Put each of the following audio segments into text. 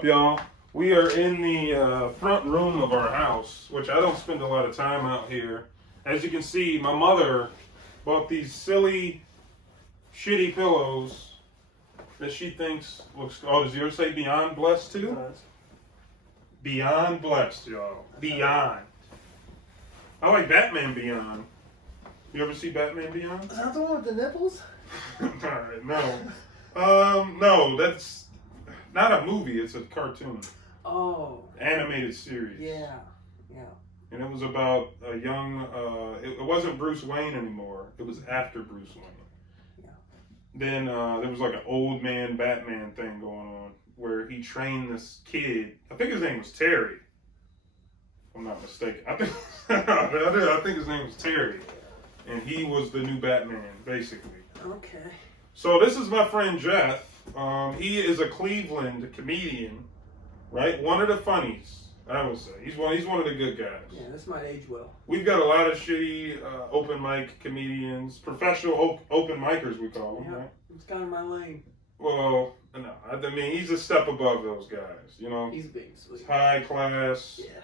up, y'all? We are in the front room of our house, which I don't spend a lot of time out here. As you can see, my mother bought these silly, shitty pillows that she thinks looks... Oh, does yours say Beyond Blessed too? Beyond Blessed, y'all. Beyond. I like Batman Beyond. You ever see Batman Beyond? Is that the one with the nipples? Alright, no. No, that's not a movie, it's a cartoon. Oh. Animated series. Yeah. And it was about a young, it wasn't Bruce Wayne anymore. It was after Bruce Wayne. Yeah. Then there was like an old man Batman thing going on where he trained this kid. I think his name was Terry. If I'm not mistaken. I think his name was Terry. And he was the new Batman, basically. Okay. So this is my friend JeFf. He is a Cleveland comedian, right? One of the funnies, I would say. He's one of the good guys. Yeah, this might age well. We've got a lot of shitty open mic comedians, professional open micers we call them, right? It's kind of my lane. Well, no, I mean he's a step above those guys, you know. He's being sweet. High class. Yeah.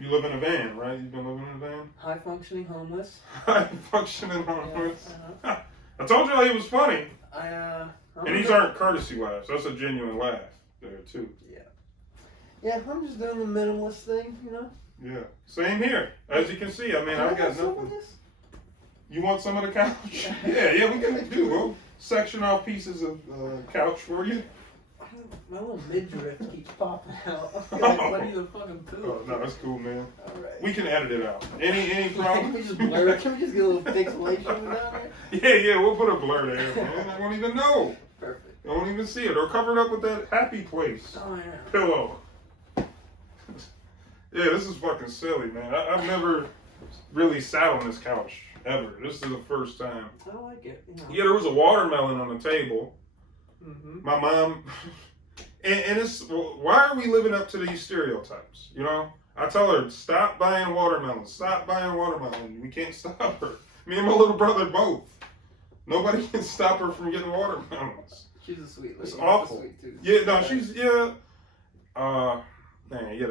You live in a van, right? You've been living in a van? High functioning homeless. High functioning homeless. Yeah, I told you he was funny. And these aren't courtesy laughs. That's a genuine laugh there, too. Yeah. Yeah, I'm just doing the minimalist thing, you know? Yeah. Same here. As you can see, I mean, I've got nothing. You want some of the couch? yeah, we can do. We'll section off pieces of couch for you. My little midriff keeps popping out. I feel like I need a fucking poop. Oh, no, that's cool, man. All right. We can edit it out. Any problem? Can we just blur it? Can we just get a little pixelation down there? Yeah, we'll put a blur there, man. I won't even know. Perfect. I won't even see it. Or cover it up with that happy place Oh, yeah. pillow. Yeah, this is fucking silly, man. I've never really sat on this couch, ever. This is the first time. I like it. You know. Yeah, there was a watermelon on the table. Mm-hmm. My mom... And it's, why are we living up to these stereotypes? You know, I tell her, stop buying watermelons. Stop buying watermelon. We can't stop her. Me and my little brother both. Nobody can stop her from getting watermelons. She's a sweet lady. It's awful. Sweet too. Yeah, no, she's, the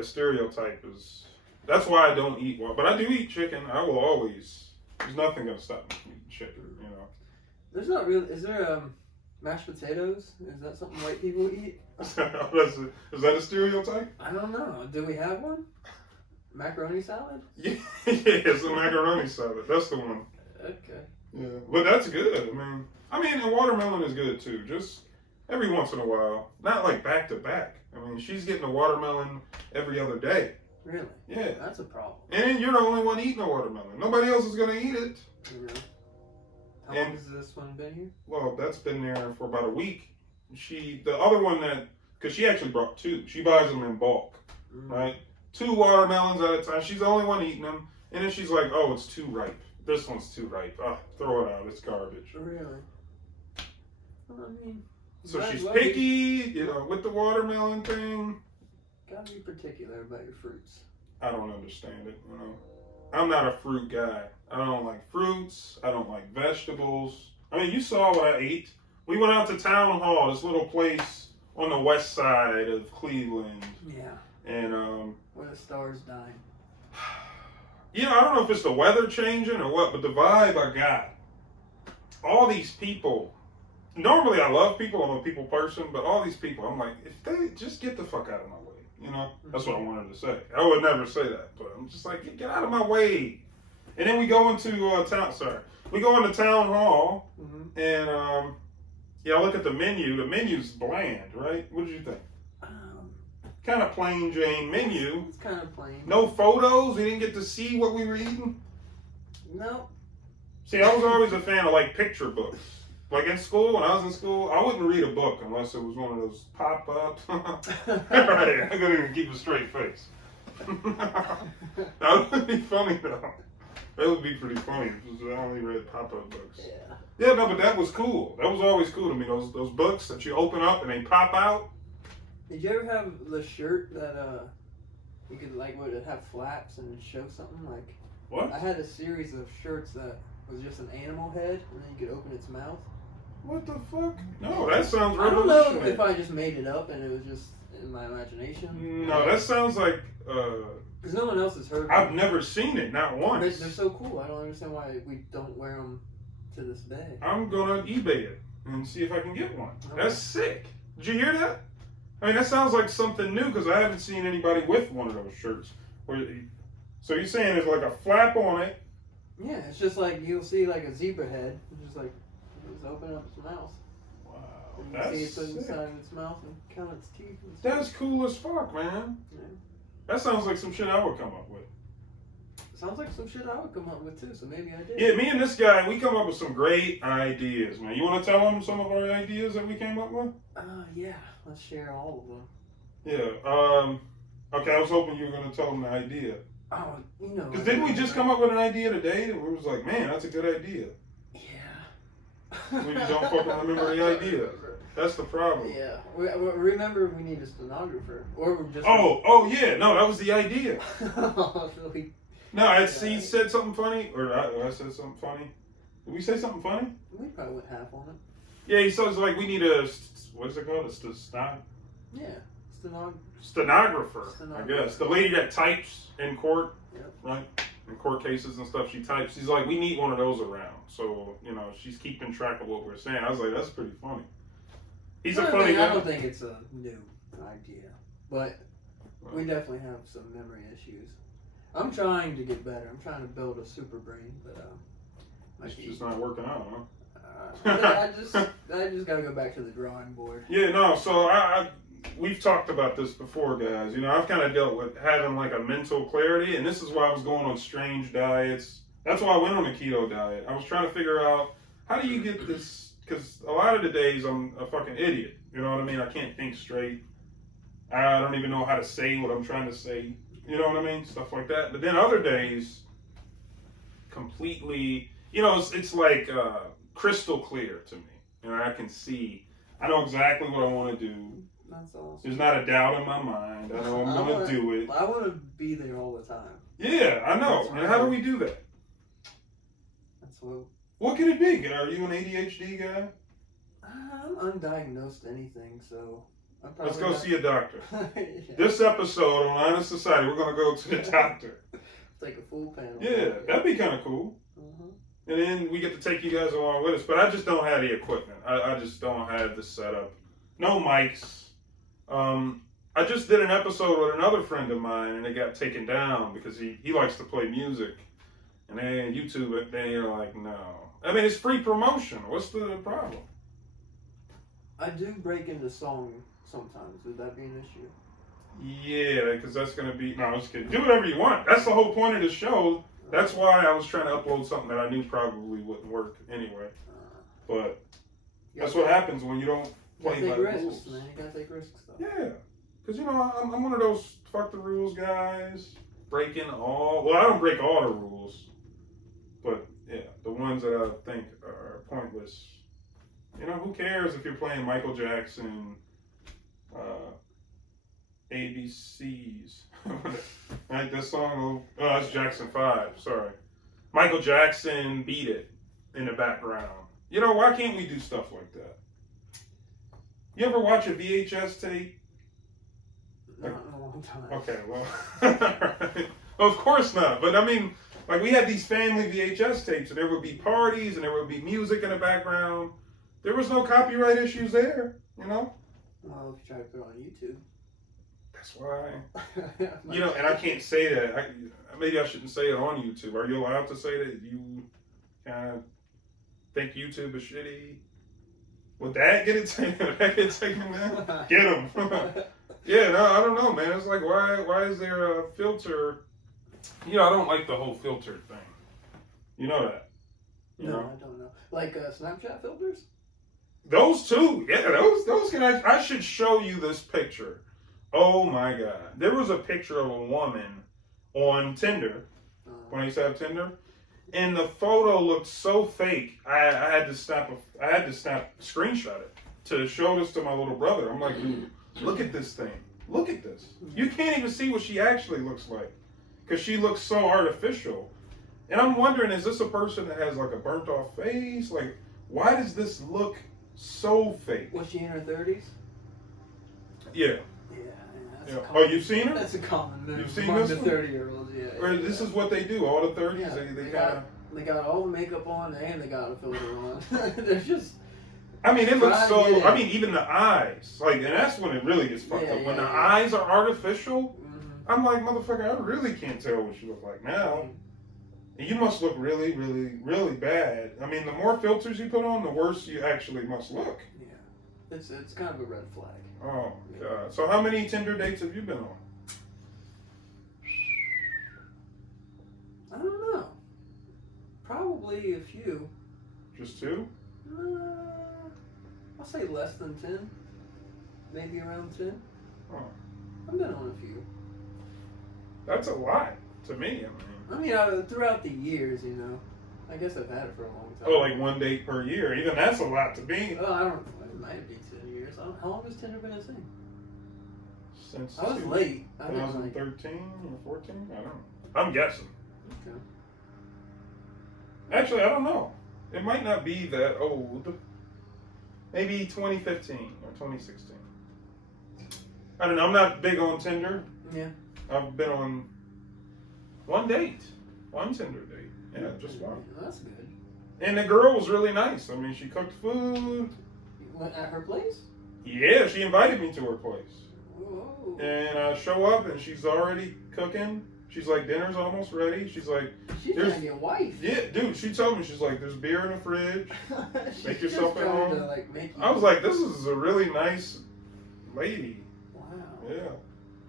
stereotype is, that's why I don't eat watermelon. But I do eat chicken. I will always, there's nothing going to stop me from eating chicken, you know. There's not really, is there, mashed potatoes? Is that something white people eat? Is that a stereotype? I don't know. Do we have one? Macaroni salad? Yeah, it's a macaroni salad. That's the one. Okay. Yeah, but that's good. I mean, and watermelon is good too. Just every once in a while, not like back to back. I mean, she's getting a watermelon every other day. Really? Yeah. That's a problem. And you're the only one eating a watermelon. Nobody else is gonna eat it. Really? How long has this one been here? Well, that's been there for about a week. The other one because she actually brought two. She buys them in bulk, right? 2 watermelons at a time. She's the only one eating them. And then she's like, oh, it's too ripe. This one's too ripe. Throw it out. It's garbage. Really? Well, I mean... So she's picky, you know, with the watermelon thing. Gotta be particular about your fruits. I don't understand it, you know. I'm not a fruit guy. I don't like fruits. I don't like vegetables. I mean, you saw what I ate. We went out to Town Hall, this little place on the west side of Cleveland. Yeah. And, where the stars dine. you know, I don't know if it's the weather changing or what, but the vibe I got. All these people. Normally I love people. I'm a people person. But all these people, I'm like, if they just get the fuck out of my way. You know? That's what I wanted to say. I would never say that. But I'm just like, get out of my way. And then we go into we go into Town Hall. Mm-hmm. And, yeah, I look at the menu. The menu's bland, right? What did you think? Kind of plain Jane menu. It's kind of plain. No photos. We didn't get to see what we were eating. No. See, I was always a fan of like picture books. Like in school, when I was in school, I wouldn't read a book unless it was one of those pop-ups. Right, I couldn't even keep a straight face. That would be funny though. That would be pretty funny because I only read pop-up books. Yeah. Yeah, no, but that was cool. That was always cool to me. Those books that you open up and they pop out. Did you ever have the shirt that you could would it have flaps and show something like? What? I had a series of shirts that was just an animal head and then you could open its mouth. What the fuck? No, that sounds I don't know revolutionary. if I just made it up and it was just in my imagination. No, that sounds like. Because no one else has heard. I've them. never seen it, not once. They're so cool. I don't understand why we don't wear them to this day. I'm gonna eBay it and see if I can get one. Okay. That's sick. Did you hear that? I mean, that sounds like something new because I haven't seen anybody with one of those shirts. So you're saying there's like a flap on it? Yeah, it's just like you'll see like a zebra head. It's just like it's open up its mouth. Wow, And you that's see it put sick. inside of its mouth and count its teeth. And That's cool as fuck, man. Yeah. That sounds like some shit I would come up with. Sounds like some shit I would come up with too, so maybe I did. Yeah, me and this guy, we come up with some great ideas, man. You want to tell him some of our ideas that we came up with? Yeah. Let's share all of them. Yeah. Okay, I was hoping you were going to tell him the idea. Oh, you know. Because didn't we just come up with an idea today that we was like, man, that's a good idea. Yeah. We just don't fucking remember the idea. That's the problem. Yeah. Remember, we need a stenographer, or we're just. Oh yeah. No, that was the idea. Really? No, he said something funny, or I said something funny. Did we say something funny? We probably went half on it. Yeah, he says like we need a what is it called? Yeah. Stenographer, I guess. The lady that types in court, Yep. right? In court cases and stuff, she types. She's like, we need one of those around. So, she's keeping track of what we're saying. I was like, that's pretty funny. He's a funny guy. I don't think it's a new idea, but we definitely have some memory issues. I'm trying to get better. I'm trying to build a super brain, but It's just not working out, huh? I just got to go back to the drawing board. Yeah, no. So we've talked about this before, guys. I've kind of dealt with having like a mental clarity, and this is why I was going on strange diets. That's why I went on a keto diet. I was trying to figure out how do you get this, because a lot of the days I'm a fucking idiot. You know what I mean? I can't think straight. I don't even know how to say what I'm trying to say. You know what I mean? Stuff like that. But then other days, completely, it's like crystal clear to me. I can see. I know exactly what I want to do. That's awesome. There's not a doubt in my mind. I know I'm going to do it. I want to be there all the time. Yeah, I know. And how do we do that? That's what. What could it be? Are you an ADHD guy? I'm undiagnosed anything, so. Let's go see a doctor. Yeah. This episode on Honest Society, we're going to go to the doctor. Take a full panel. Yeah, that'd be kind of cool. Mm-hmm. And then we get to take you guys along with us. But I just don't have the equipment. I just don't have the setup. No mics. I just did an episode with another friend of mine, and it got taken down because he likes to play music. And then YouTube, they're like, no. I mean, it's free promotion. What's the problem? I do break into song sometimes. Would that be an issue? Yeah, because that's going to be... No, I was kidding. Do whatever you want. That's the whole point of the show. That's why I was trying to upload something that I knew probably wouldn't work anyway. But that's what happens when you don't play by the rules. Man. You gotta take risks, though. Yeah. Because, I'm one of those fuck the rules guys. Breaking all... Well, I don't break all the rules. But, yeah, the ones that I think are pointless. Who cares if you're playing Michael Jackson... ABCs. Right, that song. Oh, that's Jackson 5. Sorry. Michael Jackson, Beat It in the background. Why can't we do stuff like that? You ever watch a VHS tape? Not in a long time. Okay, well, of course not. But I mean, like we had these family VHS tapes, and there would be parties, and there would be music in the background. There was no copyright issues there, Well, if you try to put it on YouTube. That's why. And I can't say that. Maybe I shouldn't say it on YouTube. Are you allowed to say that you kind of think YouTube is shitty? Would that get it taken down? Get him. Yeah, no, I don't know, man. It's like, why is there a filter? I don't like the whole filter thing. You know that? No, I don't know. Like Snapchat filters? Those two. Yeah, those can I should show you this picture. Oh my God. There was a picture of a woman on Tinder, when I used to have Tinder, and the photo looked so fake, I had to screenshot it to show this to my little brother. I'm like, dude, look at this thing. Look at this. You can't even see what she actually looks like, because she looks so artificial. And I'm wondering, is this a person that has like a burnt off face? Like, why does this look So fake. Was she in her 30s? Yeah. Yeah. That's Yeah. a common, Oh, you've seen her? That's a common myth You've seen among this the one? 30-year-olds. Yeah. Or this is what they do. All the 30s, Yeah, they kind of. they got all the makeup on and they got a filter on. They're just. I mean, it looks so. Yeah. I mean, even the eyes, like, and that's when it really gets fucked up. When the eyes are artificial, I'm like, motherfucker, I really can't tell what you look like now. And you must look really, really, really bad. I mean, the more filters you put on, the worse you actually must look. Yeah, it's kind of a red flag. Oh God! So how many Tinder dates have you been on? I don't know. Probably a few. Just 2? I'll say less than 10. Maybe around 10. Oh. I've been on a few. That's a lot to me. I mean, throughout the years, you know. I guess I've had it for a long time. Oh, like 1 date per year. Even that's a lot to me. Oh, I don't know. It might be 10 years. How long has Tinder been a thing? Since I was late. I didn't 2013 or 14? I don't know. I'm guessing. Okay. Actually, I don't know. It might not be that old. Maybe 2015 or 2016. I don't know. I'm not big on Tinder. Yeah. I've been on 1 date. 1 Tinder date. Yeah, just 1. That's good. And the girl was really nice. I mean, she cooked food. You went at her place? Yeah, she invited me to her place. Whoa. And I show up and she's already cooking. She's like, dinner's almost ready. She's like, she's trying to get a wife. yeah, dude, she told me, she's like, there's beer in the fridge. Make yourself at home. To, like, make you... I was like, this is a really nice lady. Wow. Yeah.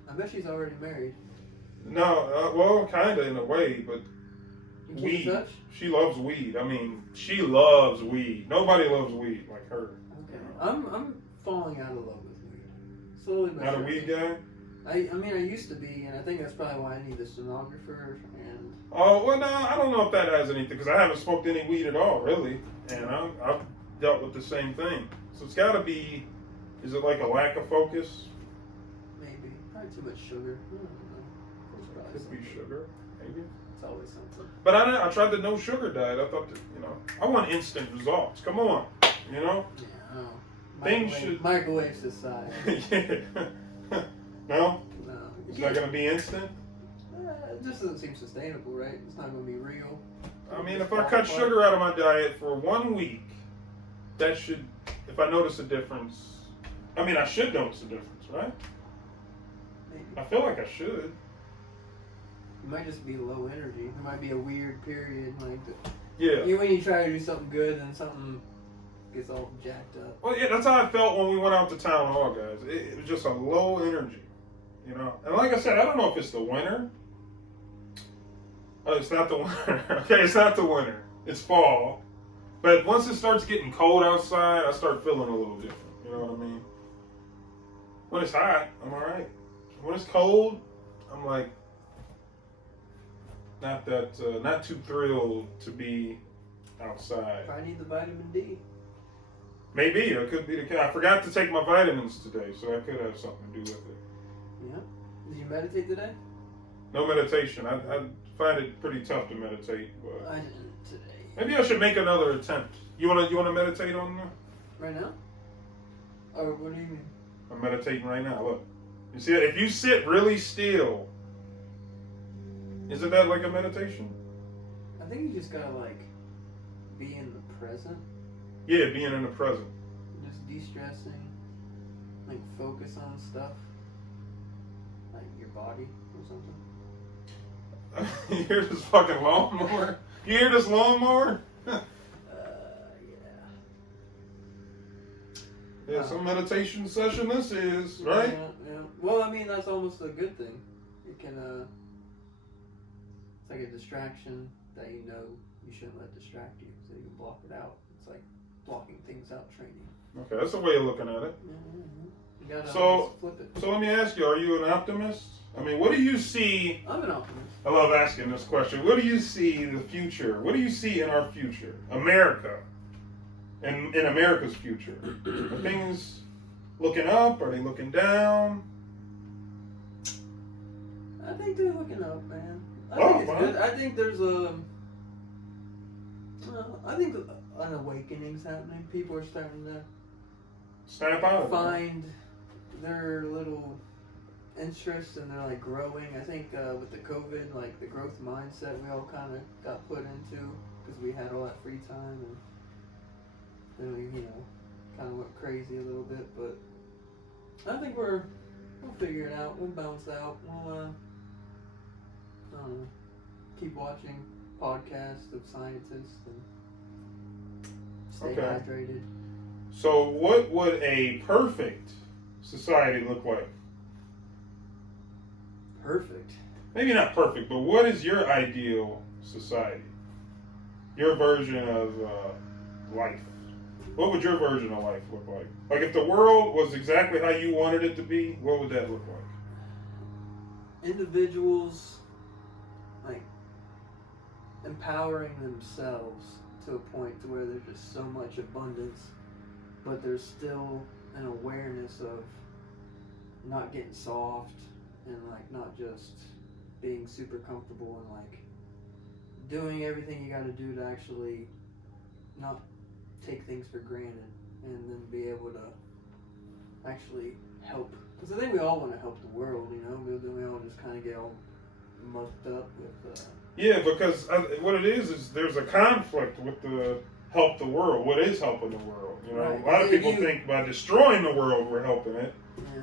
I bet she's already married. No, well, kind of in a way, but You keep weed. in touch? She loves weed. I mean, she loves weed. Nobody loves weed like her. Okay. I'm falling out of love with weed. Slowly but Not a surely. weed guy? I mean, I used to be, and I think that's probably why I need a stenographer. And Oh, well, no, I don't know if that has anything, because I haven't smoked any weed at all, really. And I've dealt with the same thing. So it's got to be, is it like a lack of focus? maybe. Probably too much sugar. I don't know. It's probably Could be something. sugar, maybe. It's always something. But I tried the no sugar diet. I thought that, I want instant results. Come on, Yeah, I know. Things should- Microwave society. Yeah. No? No. It's not going to be instant? It just doesn't seem sustainable, right? It's not going to be real. I mean, if I cut sugar out of my diet for 1 week, that should, if I notice a difference, I mean, I should notice a difference, right? Maybe. I feel like I should. It might just be low energy. There might be a weird period, like Yeah. when you try to do something good and something gets all jacked up. Well, yeah, that's how I felt when we went out to town hall, guys. It was just a low energy, And like I said, I don't know if it's the winter. Oh, it's not the winter. Okay, it's not the winter. It's fall. But once it starts getting cold outside, I start feeling a little different. You know what I mean? When it's hot, I'm all right. When it's cold, I'm like, not too thrilled to be outside. Probably need the vitamin D. Maybe it could be the case. I forgot to take my vitamins today, so that could have something to do with it. Yeah. Did you meditate today? No meditation. I find it pretty tough to meditate, but I didn't today. maybe I should make another attempt. You wanna meditate on that? Right now? Or what do you mean? I'm meditating right now. Look, you see, if you sit really still, isn't that like a meditation? I think you just gotta like be in the present. Yeah, being in the present. Just de-stressing. Like focus on stuff. Like your body or something. You hear this fucking lawnmower? You hear this lawnmower? Yeah. Yeah, some meditation session this is, right? Yeah. Well, I mean, that's almost a good thing. It can, it's like a distraction that you shouldn't let distract you, so you can block it out. It's like blocking things out training. Okay, that's a way of looking at it. You gotta So flip it. let me ask you, are you an optimist? I mean, what do you see? I'm an optimist. I love asking this question. What do you see in the future? What do you see in our future? America. In America's future. Are things looking up? Are they looking down? I think they're looking up, man. I Oh, think it's wow. good. I think there's I think an awakening's happening. People are starting to snap out of it. find their little interests and they're like growing. I think with the COVID, like the growth mindset we all kind of got put into because we had all that free time and then we, kind of went crazy a little bit. But I think we'll figure it out. We'll bounce out. We'll I don't know, keep watching podcasts of scientists and stay hydrated. So what would a perfect society look like? Perfect. Maybe not perfect, but what is your ideal society? Your version of life. What would your version of life look like? Like if the world was exactly how you wanted it to be, what would that look like? Individuals, like, empowering themselves to a point to where there's just so much abundance, but there's still an awareness of not getting soft and like not just being super comfortable and like doing everything you got to do to actually not take things for granted and then be able to actually help. Because I think we all want to help the world, but we all just kind of get all mucked up with. Yeah, because what it is there's a conflict with the help the world. What is helping the world? Right. A lot of people think by destroying the world we're helping it. Yeah.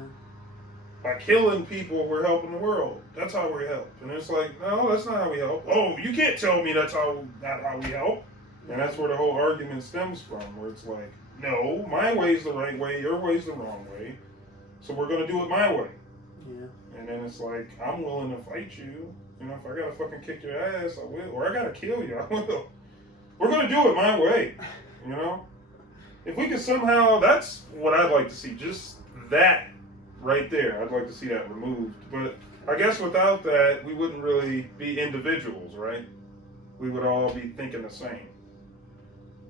By killing people we're helping the world. That's how we help. And it's like, no, that's not how we help. Oh, you can't tell me that's not how we help. And that's where the whole argument stems from, where it's like, no, my way's the right way, your way's the wrong way. So we're gonna do it my way. Yeah. And then it's like, I'm willing to fight you. If I gotta fucking kick your ass, I will. Or I gotta kill you, I will. We're gonna do it my way. If we could somehow, that's what I'd like to see. Just that right there. I'd like to see that removed. But I guess without that, we wouldn't really be individuals, right? We would all be thinking the same.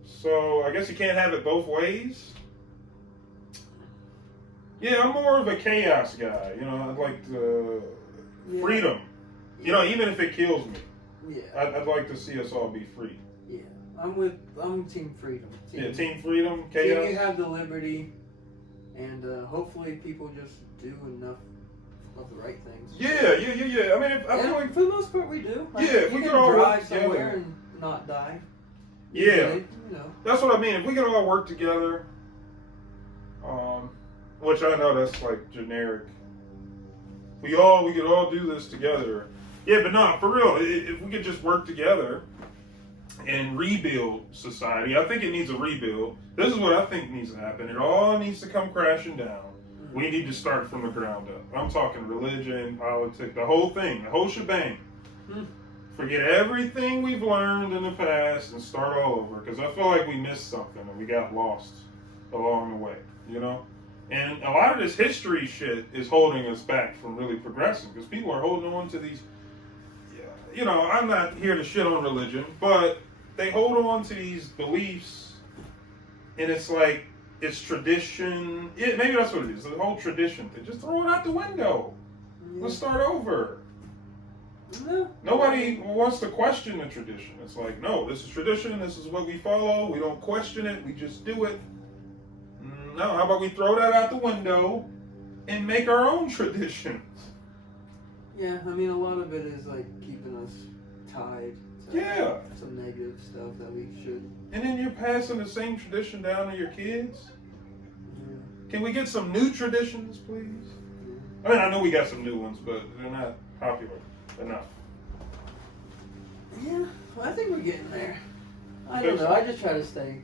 So I guess you can't have it both ways. Yeah, I'm more of a chaos guy. I'd like the freedom. Even if it kills me. Yeah. I'd like to see us all be free. Yeah. I'm team freedom. Team freedom, chaos. You have the liberty, and hopefully people just do enough of the right things. Yeah. I mean, I feel like for the most part we do. if we could all drive work somewhere together and not die. Yeah. Usually, That's what I mean. If we could all work together, which I know that's like generic. We could all do this together. Yeah, but no, for real. If we could just work together and rebuild society, I think it needs a rebuild. This is what I think needs to happen. It all needs to come crashing down. We need to start from the ground up. I'm talking religion, politics, the whole thing, the whole shebang. Forget everything we've learned in the past and start all over. Because I feel like we missed something and we got lost along the way, And a lot of this history shit is holding us back from really progressing. Because people are holding on to these, I'm not here to shit on religion, but they hold on to these beliefs and it's like, it's tradition. Maybe that's what it is. The whole tradition thing. Just throw it out the window. Let's start over. Nobody wants to question the tradition. It's like, no, this is tradition. This is what we follow. We don't question it. We just do it. No, how about we throw that out the window and make our own traditions? Yeah, I mean, a lot of it is like keeping us tied to some negative stuff that we should. And then you're passing the same tradition down to your kids? Can we get some new traditions, please? I mean, I know we got some new ones, but they're not popular enough. Yeah, well, I think we're getting there. I don't know. I just try to stay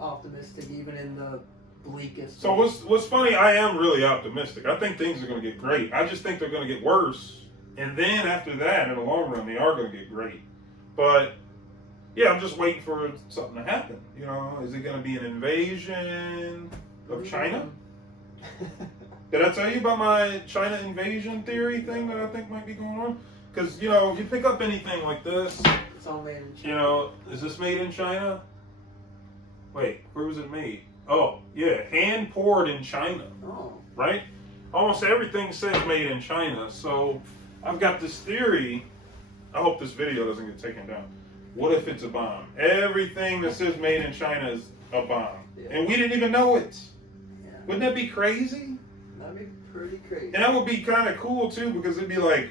optimistic, even in the bleakest. So what's funny? I am really optimistic. I think things are going to get great. I just think they're going to get worse, and then after that, in the long run, they are going to get great. But yeah, I'm just waiting for something to happen. Is it going to be an invasion of China? Did I tell you about my China invasion theory thing that I think might be going on? Because, if you pick up anything like this, it's all made in China. Is this made in China? Wait, where was it made? Oh, yeah, hand poured in China. Oh. Right? Almost everything says made in China. So I've got this theory. I hope this video doesn't get taken down. What if it's a bomb? Everything that says made in China is a bomb. Yeah. And we didn't even know it. Yeah. Wouldn't that be crazy? That'd be pretty crazy. And that would be kind of cool too, because it'd be like,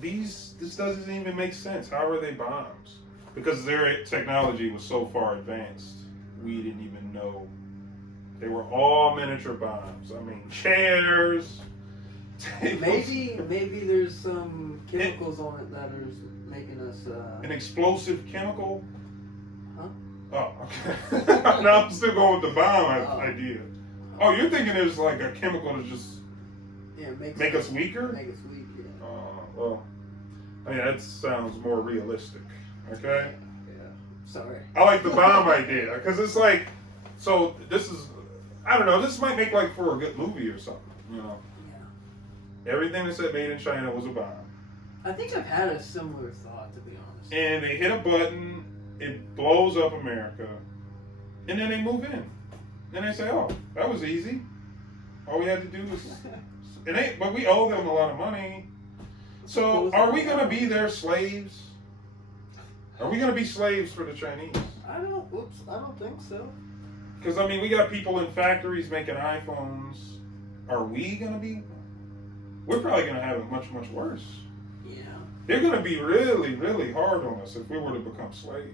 this doesn't even make sense. How are they bombs? Because their technology was so far advanced, we didn't even know. They were all miniature bombs. I mean, chairs, tables. Maybe there's some chemicals on it that are making us. An explosive chemical? Huh? Oh, okay. Now I'm still going with the bomb idea. Oh, you're thinking there's like a chemical that just make us weaker? Make us weak, yeah. Well, I mean, that sounds more realistic, okay? Yeah. Sorry. I like the bomb idea, because it's like, so this is, I don't know, this might make like for a good movie or something, you know? Yeah. Everything that said made in China was a bomb. I think I've had a similar thought, to be honest. And they hit a button, it blows up America, and then they move in. Then they say, oh, that was easy. All we had to do was, but we owe them a lot of money. So are we going to be their slaves? Are we going to be slaves for the Chinese? I don't think so. Because, I mean, we got people in factories making iPhones. Are we going to be? We're probably going to have it much, much worse. Yeah. They're going to be really, really hard on us if we were to become slaves.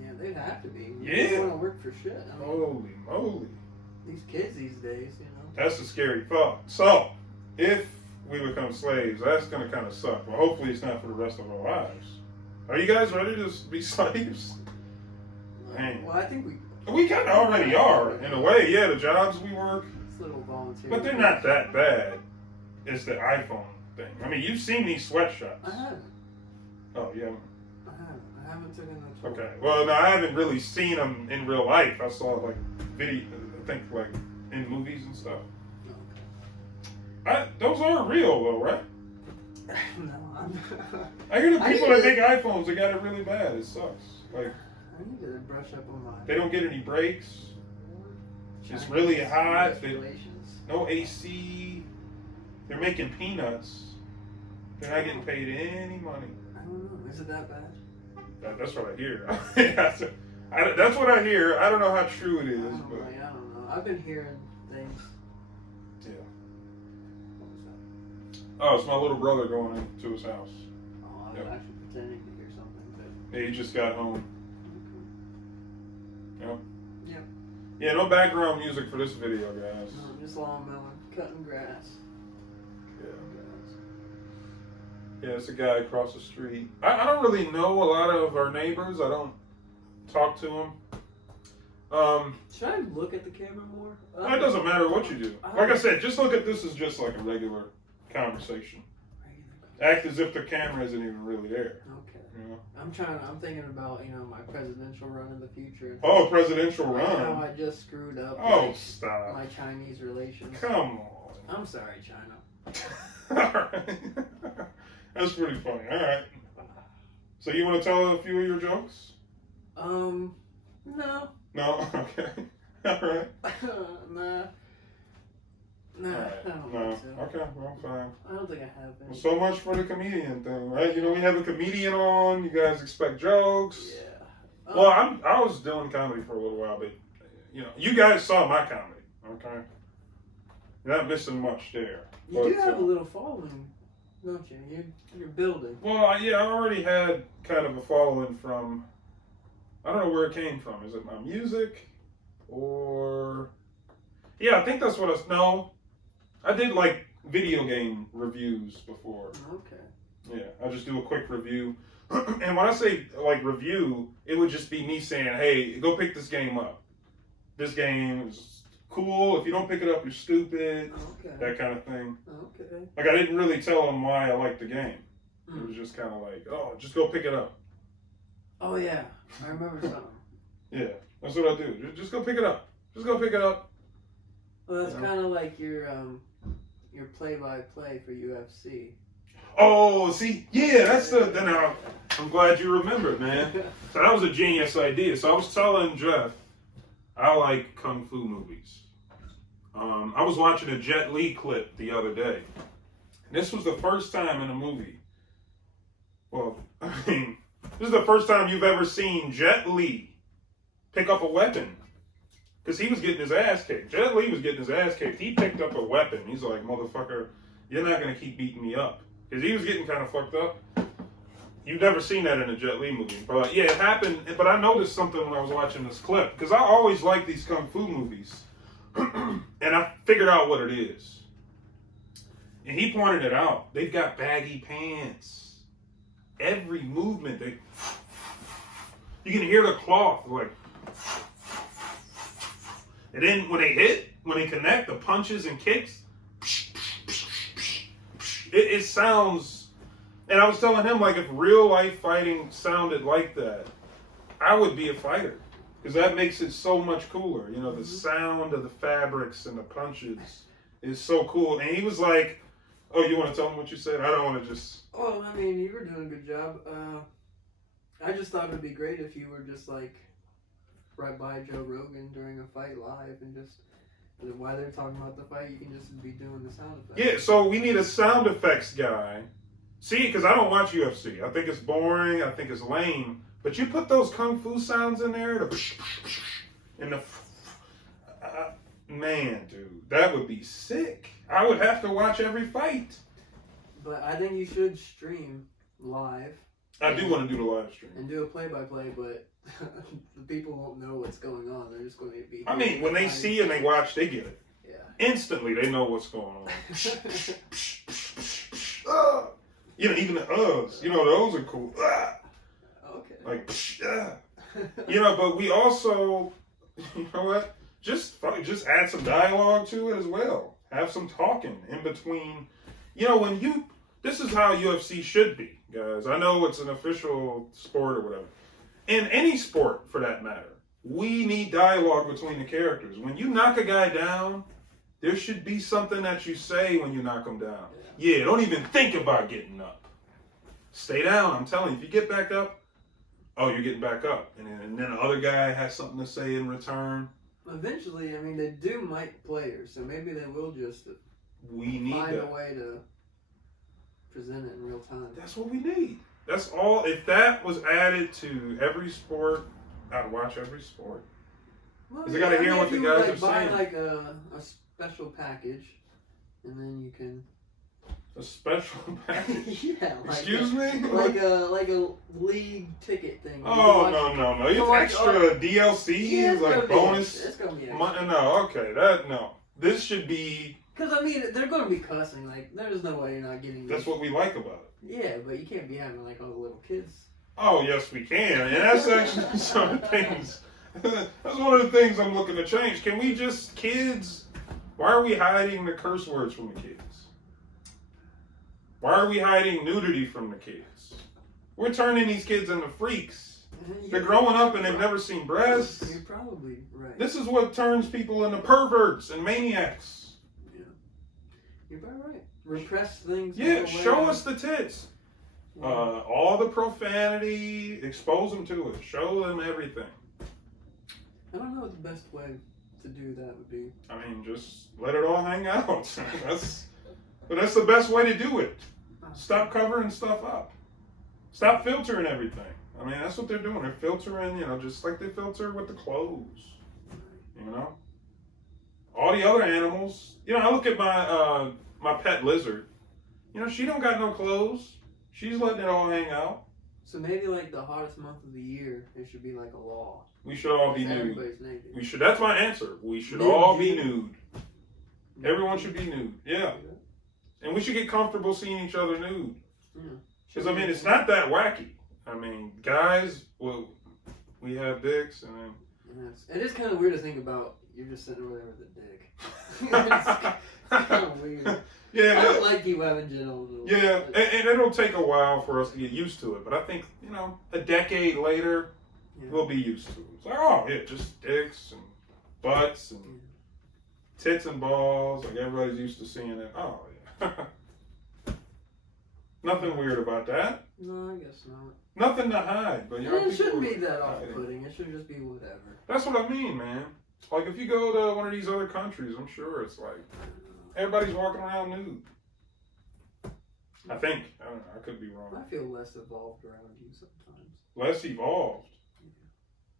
Yeah, they'd have to be. Yeah. They don't want to work for shit. I mean, Holy moly. these kids these days, you know. That's a scary thought. So, if we become slaves, that's going to kind of suck. Well, hopefully it's not for the rest of our lives. Are you guys ready to be slaves? Man. Well, I think We kind of already are, in a way. Yeah, the jobs we work. It's a little volunteer. But they're not that bad. It's the iPhone thing. I mean, you've seen these sweatshops. I haven't. Oh, yeah. I haven't taken the tour. Okay. Well, no, I haven't really seen them in real life. I saw, like, video, I think, like, in movies and stuff. Those aren't real, though, right? No, I'm. I hear the people that make iPhones, they got it really bad. It sucks. Like, I need to brush up on my. they don't get any breaks. It's really hot. No AC. They're making peanuts. They're not getting paid any money. I don't know. Is it that bad? That's what I hear. That's what I hear. I don't know how true it is. I don't know. I've been hearing things. Yeah. What was that? Oh, it's my little brother going into his house. Oh, I was actually pretending to hear something. But... Yeah, he just got home. Okay. Yep. Yep. Yeah, no background music for this video, guys. No, just lawnmowing, cutting grass. Yeah, it's a guy across the street. I don't really know a lot of our neighbors. I don't talk to them. Should I look at the camera more? It doesn't matter what you do. Like I said, just look at this as just like a regular conversation. Act as if the camera isn't even really there. Okay. You know? I'm thinking about, my presidential run in the future. Oh, presidential run. How I just screwed up. Stop. My Chinese relations. Come on. I'm sorry, China. Alright. That's pretty funny. Alright. So you want to tell a few of your jokes? No. No? Okay. Alright. Nah. Nah, Right. I don't No. think so. Okay, well, fine. I don't think I have any. Well, so much for the comedian thing, right? We have a comedian on. You guys expect jokes. Yeah. Well, I was doing comedy for a little while, but you guys saw my comedy. Okay. You're not missing much there. You do have a little following, don't you? You're building. Well, yeah, I already had kind of a following from. I don't know where it came from. Is it my music, or? Yeah, I think that's what No, I did like video game reviews before. Okay. Yeah, I'll just do a quick review. And when I say like review, it would just be me saying, hey, go pick this game up. This game is cool. If you don't pick it up, you're stupid. Okay. That kind of thing. Okay. Like, I didn't really tell them why I liked the game. It was just kind of like, oh, just go pick it up. Oh, yeah. I remember something. Yeah, that's what I do. Just go pick it up. Just go pick it up. Well, that's kind of like your play-by-play for UFC. Oh, see, yeah, that's then I'm glad you remembered, man. So that was a genius idea. So I was telling JeFf, I like kung fu movies. I was watching a Jet Li clip the other day. This was the first time in a movie. Well, I mean, this is the first time you've ever seen Jet Li pick up a weapon Because he was getting his ass kicked. Jet Li was getting his ass kicked. He picked up a weapon. He's like, motherfucker, you're not going to keep beating me up. Because he was getting kind of fucked up. You've never seen that in a Jet Li movie. But yeah, it happened. But I noticed something when I was watching this clip. Because I always like these kung fu movies. And I figured out what it is. And he pointed it out. They've got baggy pants. Every movement, you can hear the cloth, like. And then when they connect, the punches and kicks, it sounds, and I was telling him, like, if real life fighting sounded like that, I would be a fighter. Because that makes it so much cooler. You know, the sound of the fabrics and the punches is so cool. And he was like, oh, you want to tell him what you said? I don't want to just... Well, I mean, you were doing a good job. I just thought it would be great if you were just, like, right by Joe Rogan during a fight live and just, while they're talking about the fight, you can just be doing the sound effects. Yeah, so we need a sound effects guy. See, because I don't watch UFC. I think it's boring. I think it's lame. But you put those kung fu sounds in there, and the man, dude, that would be sick. I would have to watch every fight. But I think you should stream live. I do want to do the live stream. And do a play-by-play, but the people won't know what's going on. They're just going to be... I mean, when they see and they watch, they get it. Yeah. Instantly, they know what's going on. You know, even the uhs, you know, those are cool. Okay. Like, you know, but we also, you know what? Just add some dialogue to it as well. Have some talking in between. You know, this is how UFC should be, guys. I know it's an official sport or whatever. In any sport, for that matter, we need dialogue between the characters. When you knock a guy down, there should be something that you say when you knock him down. Yeah, don't even think about getting up. Stay down. I'm telling you, if you get back up, oh, you're getting back up. And then the other guy has something to say in return. Eventually, I mean, they do mic players, so maybe they will just find a way to present it in real time. That's what we need. That's all. If that was added to every sport, I'd watch every sport. Because I got to hear what the guys are saying. Buy like a special package, and then you can... A special package? Yeah. Like Excuse me? Like a league ticket thing. Oh, no. It's extra DLCs, like bonus. It's going to be extra. No, okay. No. This should be... Because, I mean, they're going to be cussing. Like, there's no way you're not getting... That's what we like about it. Yeah, but you can't be having, like, all the little kids. Oh, yes, we can. And that's actually some of the things... That's one of the things I'm looking to change. Can we just... Kids... Why are we hiding the curse words from the kids? Why are we hiding nudity from the kids? We're turning these kids into freaks. They're growing up and they've never seen breasts. You're probably right. This is what turns people into perverts and maniacs. Yeah. You're probably right. Repress things. Yeah, show us the tits. Yeah. All the profanity, expose them to it. Show them everything. I don't know what the best way to do that would be. I mean, just let it all hang out. But that's the best way to do it. Stop covering stuff up. Stop filtering everything. I mean, that's what they're doing. They're filtering, you know, just like they filter with the clothes. You know? All the other animals. You know, I look at my pet lizard. You know, she don't got no clothes. She's letting it all hang out. So maybe like the hottest month of the year, it should be like a law. We should all be nude. Everybody's naked. We should. That's my answer. We should all be nude. Everyone should be nude. Yeah. And we should get comfortable seeing each other nude. Because, I mean, it's not that wacky. I mean, guys, well, we have dicks, and then... It is kind of weird to think about, you're just sitting over there with a dick. It's kind of weird. Yeah. I don't like you having genitals. Yeah, and it'll take a while for us to get used to it. But I think, you know, a decade later, we'll be used to it. It's like, oh, yeah, just dicks and butts and tits and balls. Like, everybody's used to seeing it. Oh, yeah. Nothing weird about that. No, I guess not. Nothing to hide, but you know, it shouldn't be that off-putting. It should just be whatever. That's what I mean, man. Like if you go to one of these other countries, I'm sure it's like everybody's walking around nude. I think. I don't know. I could be wrong. I feel less evolved around you sometimes. Less evolved.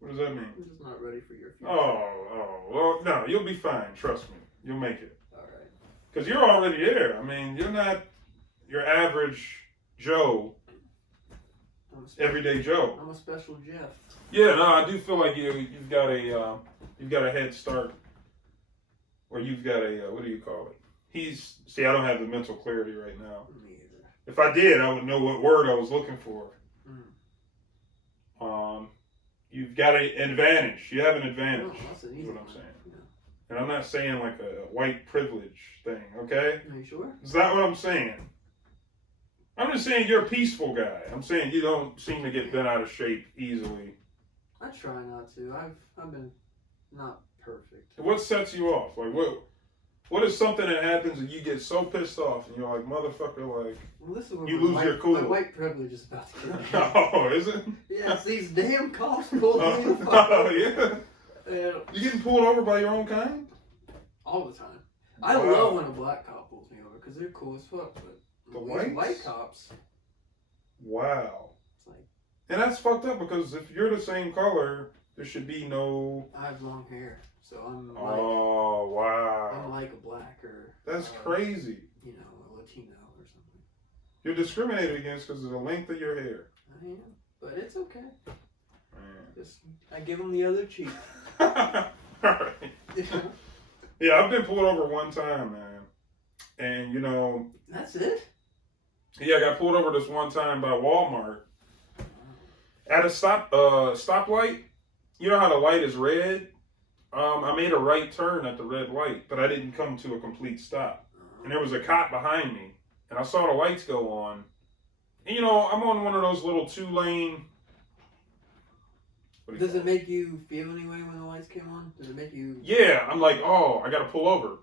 What does that mean? I'm just not ready for your future. Well, no, you'll be fine. Trust me. You'll make it. All right. Because you're already there. I mean, you're not your average Joe, everyday Joe. I'm a special JeFf. Yeah, no, I do feel like you've got a head start, or you've got a what do you call it? See, I don't have the mental clarity right now. Me either. If I did, I would know what word I was looking for. You've got an advantage. You have an advantage. Oh, that's an easy is what I'm one. saying. Yeah. And I'm not saying like a white privilege thing, okay? Are you sure? It's not what I'm saying. I'm just saying you're a peaceful guy. I'm saying you don't seem to get bent out of shape easily. I try not to. I've been not perfect. What sets you off? Like what is something that happens and you get so pissed off and you're like, motherfucker, like, well, this is you lose your cool. My white privilege is about to get me. Oh, is it? Yeah, it's these damn cops pulling me the fuck Oh, over. yeah. And You getting pulled over by your own kind? all the time. I Wow. love when a black cop pulls me over because they're cool as fuck. But The these whites? white cops, Wow. it's like, And that's fucked up because if you're the same color, there should be no. I have long hair, so I'm like, Oh, I'm wow. like a black or That's crazy. you know, a Latino or something. You're discriminated against because of the length of your hair. I am, but it's okay. Man. Just I give them the other cheek. Alright. Yeah, I've been pulled over one time, man. And, you know, That's it. yeah, I got pulled over this one time by Walmart at a stoplight. You know how the light is red? I made a right turn at the red light, but I didn't come to a complete stop. And there was a cop behind me, and I saw the lights go on. And, you know, I'm on one of those little 2-lane. Does it make you feel anyway when the lights came on? Does it make you? Yeah, I'm like, oh, I got to pull over.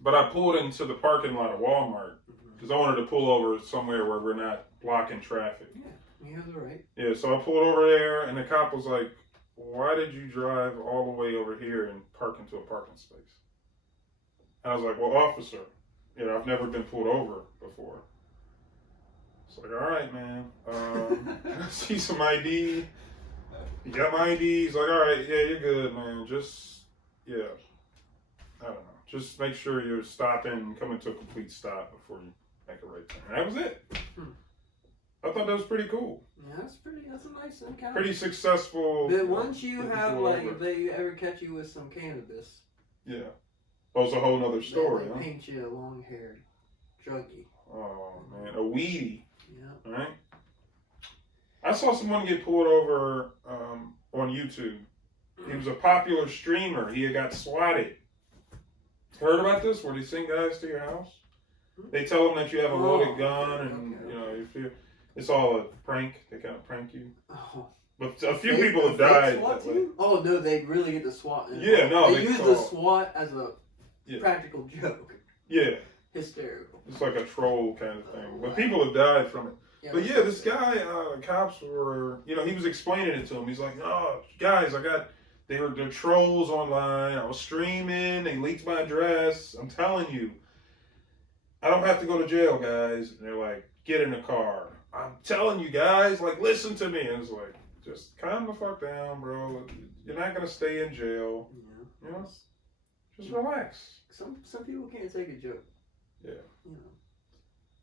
But I pulled into the parking lot of Walmart because I wanted to pull over somewhere where we're not blocking traffic. Yeah, you have the right. Yeah, so I pulled over there, and the cop was like, why did you drive all the way over here and park into a parking space? And I was like, well, officer, you know, I've never been pulled over before. It's like, all right, man. See some ID. You got my ID? He's like, all right, yeah, you're good, man. Just, yeah, I don't know. Just make sure you're stopping and coming to a complete stop before you make a right turn. And that was it. I thought that was pretty cool. Yeah, that's a nice encounter. Pretty successful. But once you getting have, pulled like, over. if they ever catch you with some cannabis, Yeah. Oh, it's a whole nother story, they huh? paint you a long-haired druggie. Oh, man. A weedy. Yeah. Right? I saw someone get pulled over on YouTube. He was a popular streamer. He had got swatted. Heard about this? Where they send guys to your house? They tell them that you have a loaded gun, and okay. you know if you. It's all a prank. They kind of prank you. Oh. But a few Fake- people have fake died SWAT that way. team? Oh no, they really get the SWAT. Yeah, no, they use call- the SWAT as a Yeah. practical joke. Yeah, Hysterical. it's like a troll kind of thing. Oh, But wow. people have died from it. But yeah, that's this guy, cops were, you know, he was explaining it to him. He's like, oh, guys, they're trolls online. I was streaming. They leaked my address. I'm telling you, I don't have to go to jail, guys. And they're like, get in the car. I'm telling you guys, like, listen to me. And it's like, just calm the fuck down, bro. You're not going to stay in jail. Yeah. You know, just relax. Some people can't take a joke. Yeah. You know.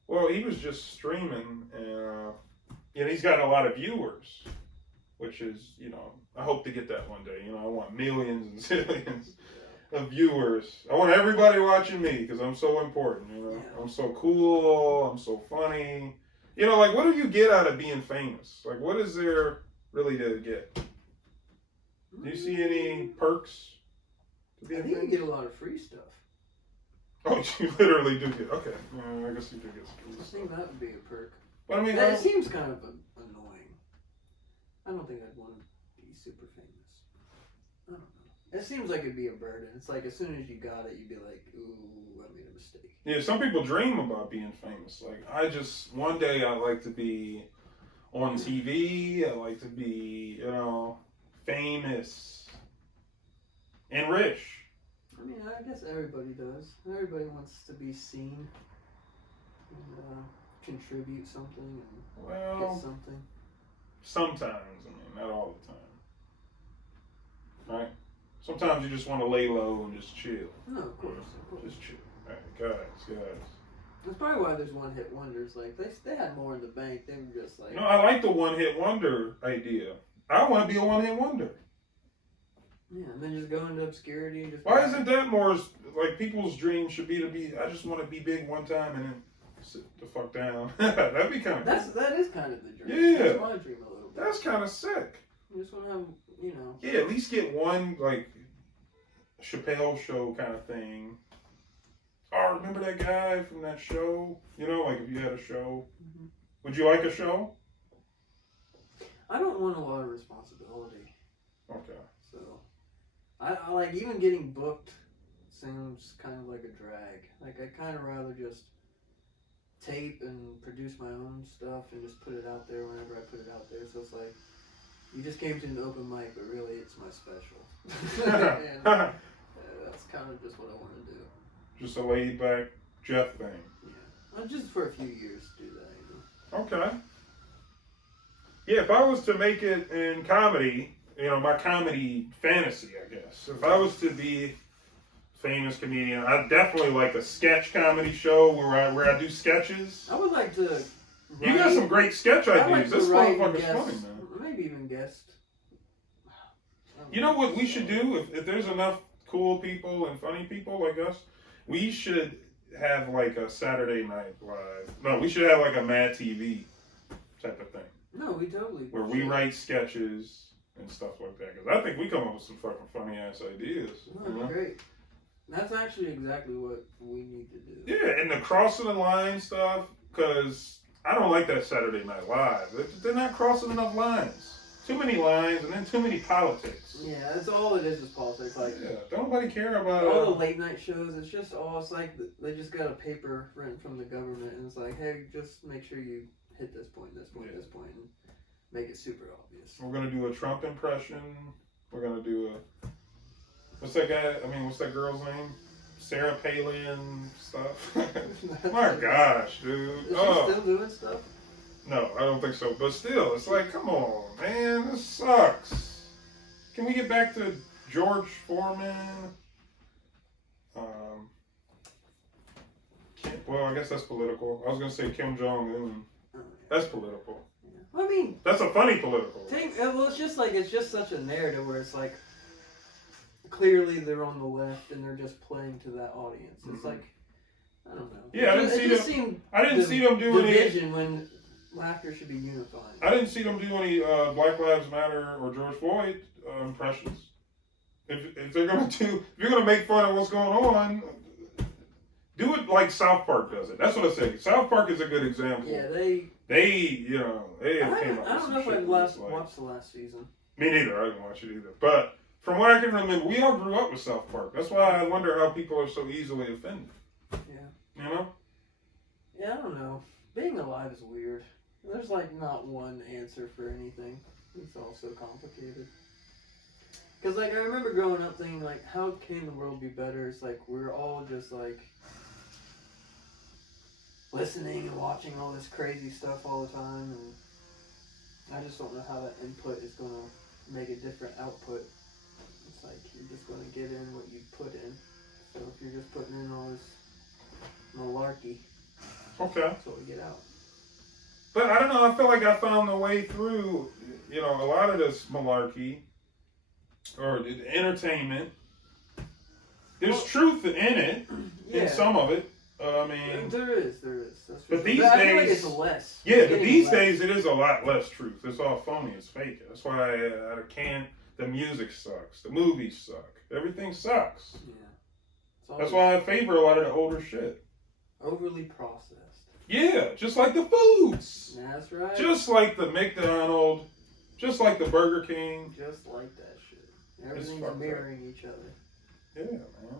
Well, he was just streaming, and you know, he's gotten a lot of viewers, which is, you know, I hope to get that one day. You know, I want millions and zillions of viewers. I want everybody watching me because I'm so important. You know, Yeah. I'm so cool. I'm so funny. You know, like, what do you get out of being famous? Like, what is there really to get? Do you see any perks to I being think you famous? get a lot of free stuff. Oh, you literally do get. Okay, I guess you do get some I free think stuff. that would be a perk. But I mean, That seems kind of annoying. I don't think I'd want to be super famous. I don't know. It seems like it'd be a burden. It's like as soon as you got it, you'd be like, ooh, I made a mistake. yeah, some people dream about being famous. Like, one day I'd like to be on TV. I'd like to be, you know, famous and rich. I mean, I guess everybody does. Everybody wants to be seen and contribute something and get Well, something. sometimes. I mean, not all the time. right? Sometimes you just want to lay low and just chill. No, of course. Just chill. All right, guys. That's probably why there's one-hit wonders. Like, they had more in the bank. They were just like... No, I like the one-hit wonder idea. I want to be a one-hit wonder. Yeah, and then just go into obscurity. And just Why isn't that more, like, people's dream should be to be, I just want to be big one time and then sit the fuck down. That'd be kind of cool. That is kind of the dream. Yeah. That's my dream a little bit. That's kind of sick. You just want to have, you know... Yeah, at least get one, like, Chappelle show kind of thing. Oh, remember that guy from that show? You know, like if you had a show. Mm-hmm. Would you like a show? I don't want a lot of responsibility. Okay. So, I like, even getting booked seems kind of like a drag. Like, I'd kind of rather just tape and produce my own stuff and just put it out there whenever I put it out there. So it's like, you just came to an open mic, but really it's my special. And that's kind of just what I want to do. Just a laid back JeFf thing. Yeah. Well, just for a few years to do that, you know. Okay. Yeah, if I was to make it in comedy, you know, my comedy fantasy, I guess. If I was to be a famous comedian, I'd definitely like a sketch comedy show where I do sketches. I would like to... You got some great sketch ideas. Like This motherfucker's funny, man. Maybe even guest. You know what we should do? If there's enough cool people and funny people like us, we should have like a Saturday Night Live. No, we should have like a Mad TV type of thing. No, we totally where we write sketches and stuff like that. Because I think we come up with some fucking funny ass ideas. No, that'd be great. That's actually exactly what we need to do. Yeah, and the crossing the line stuff, because I don't like that Saturday Night Live. They're not crossing enough lines. Too many lines and then too many politics. Yeah, that's all it is politics. Like, yeah, don't nobody care about all the late night shows. It's just all, it's like they just got a paper written from the government and it's like, hey, just make sure you hit this point, this point, this point, and make it super obvious. We're gonna do a Trump impression. We're gonna do a, what's that girl's name? Sarah Palin stuff. My gosh, dude. Is she still doing stuff? No, I don't think so. But still, it's like, come on, man, this sucks. Can we get back to George Foreman? Well, I guess that's political. I was gonna say Kim Jong-un. That's political. Yeah. I mean, that's a funny political. Well, it's just such a narrative where it's like, clearly they're on the left and they're just playing to that audience. It's like, I don't know. Yeah, I didn't see them do any division when laughter should be unifying. I didn't see them do any Black Lives Matter or George Floyd impressions. If you're gonna make fun of what's going on, do it like South Park does it. That's what I say. South Park is a good example. Yeah, they came up. I don't know if I've watched the last season. Me neither. I didn't watch it either. But from what I can remember, we all grew up with South Park. That's why I wonder how people are so easily offended. Yeah. You know? Yeah, I don't know. Being alive is weird. There's like not one answer for anything. It's all so complicated. Because like I remember growing up thinking like, how can the world be better? It's like we're all just like listening and watching all this crazy stuff all the time, and I just don't know how that input is going to make a different output. It's like you're just going to get in what you put in. So if you're just putting in all this malarkey, that's what we get out. But I don't know, I feel like I found the way through, you know, a lot of this malarkey, or entertainment. There's truth in it, in some of it. I mean... There is. That's but these days... I feel like it's less. Yeah, but these days it is a lot less truth. It's all phony, it's fake. That's why the music sucks. The movies suck. Everything sucks. Yeah. That's why I favor a lot of the older shit. Overly processed. Yeah, just like the foods. That's right. Just like the McDonald's. Just like the Burger King. Just like that shit. Everything's mirroring each other. Yeah, man.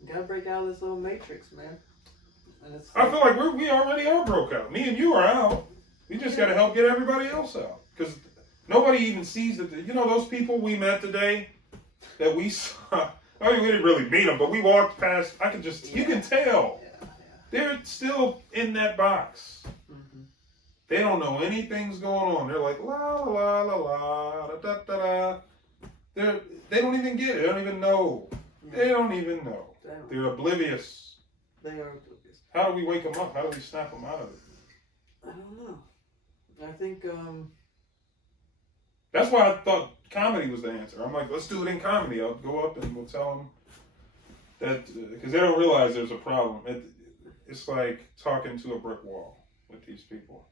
You gotta break out of this little matrix, man. And it's I feel like we already are broke out. Me and you are out. We just gotta help get everybody else out. Because nobody even sees that. You know those people we met today that we saw? I mean, we didn't really meet them, but we walked past. I could just, you can tell. They're still in that box. Mm-hmm. They don't know anything's going on. They're like, la, la, la, la, da, da, da, da. They don't even get it. They don't even know. Yeah. They don't even know. They're oblivious. They are oblivious. How do we wake them up? How do we snap them out of it? I don't know. I think, That's why I thought comedy was the answer. I'm like, let's do it in comedy. I'll go up and we'll tell them that, because they don't realize there's a problem. It's like talking to a brick wall with these people.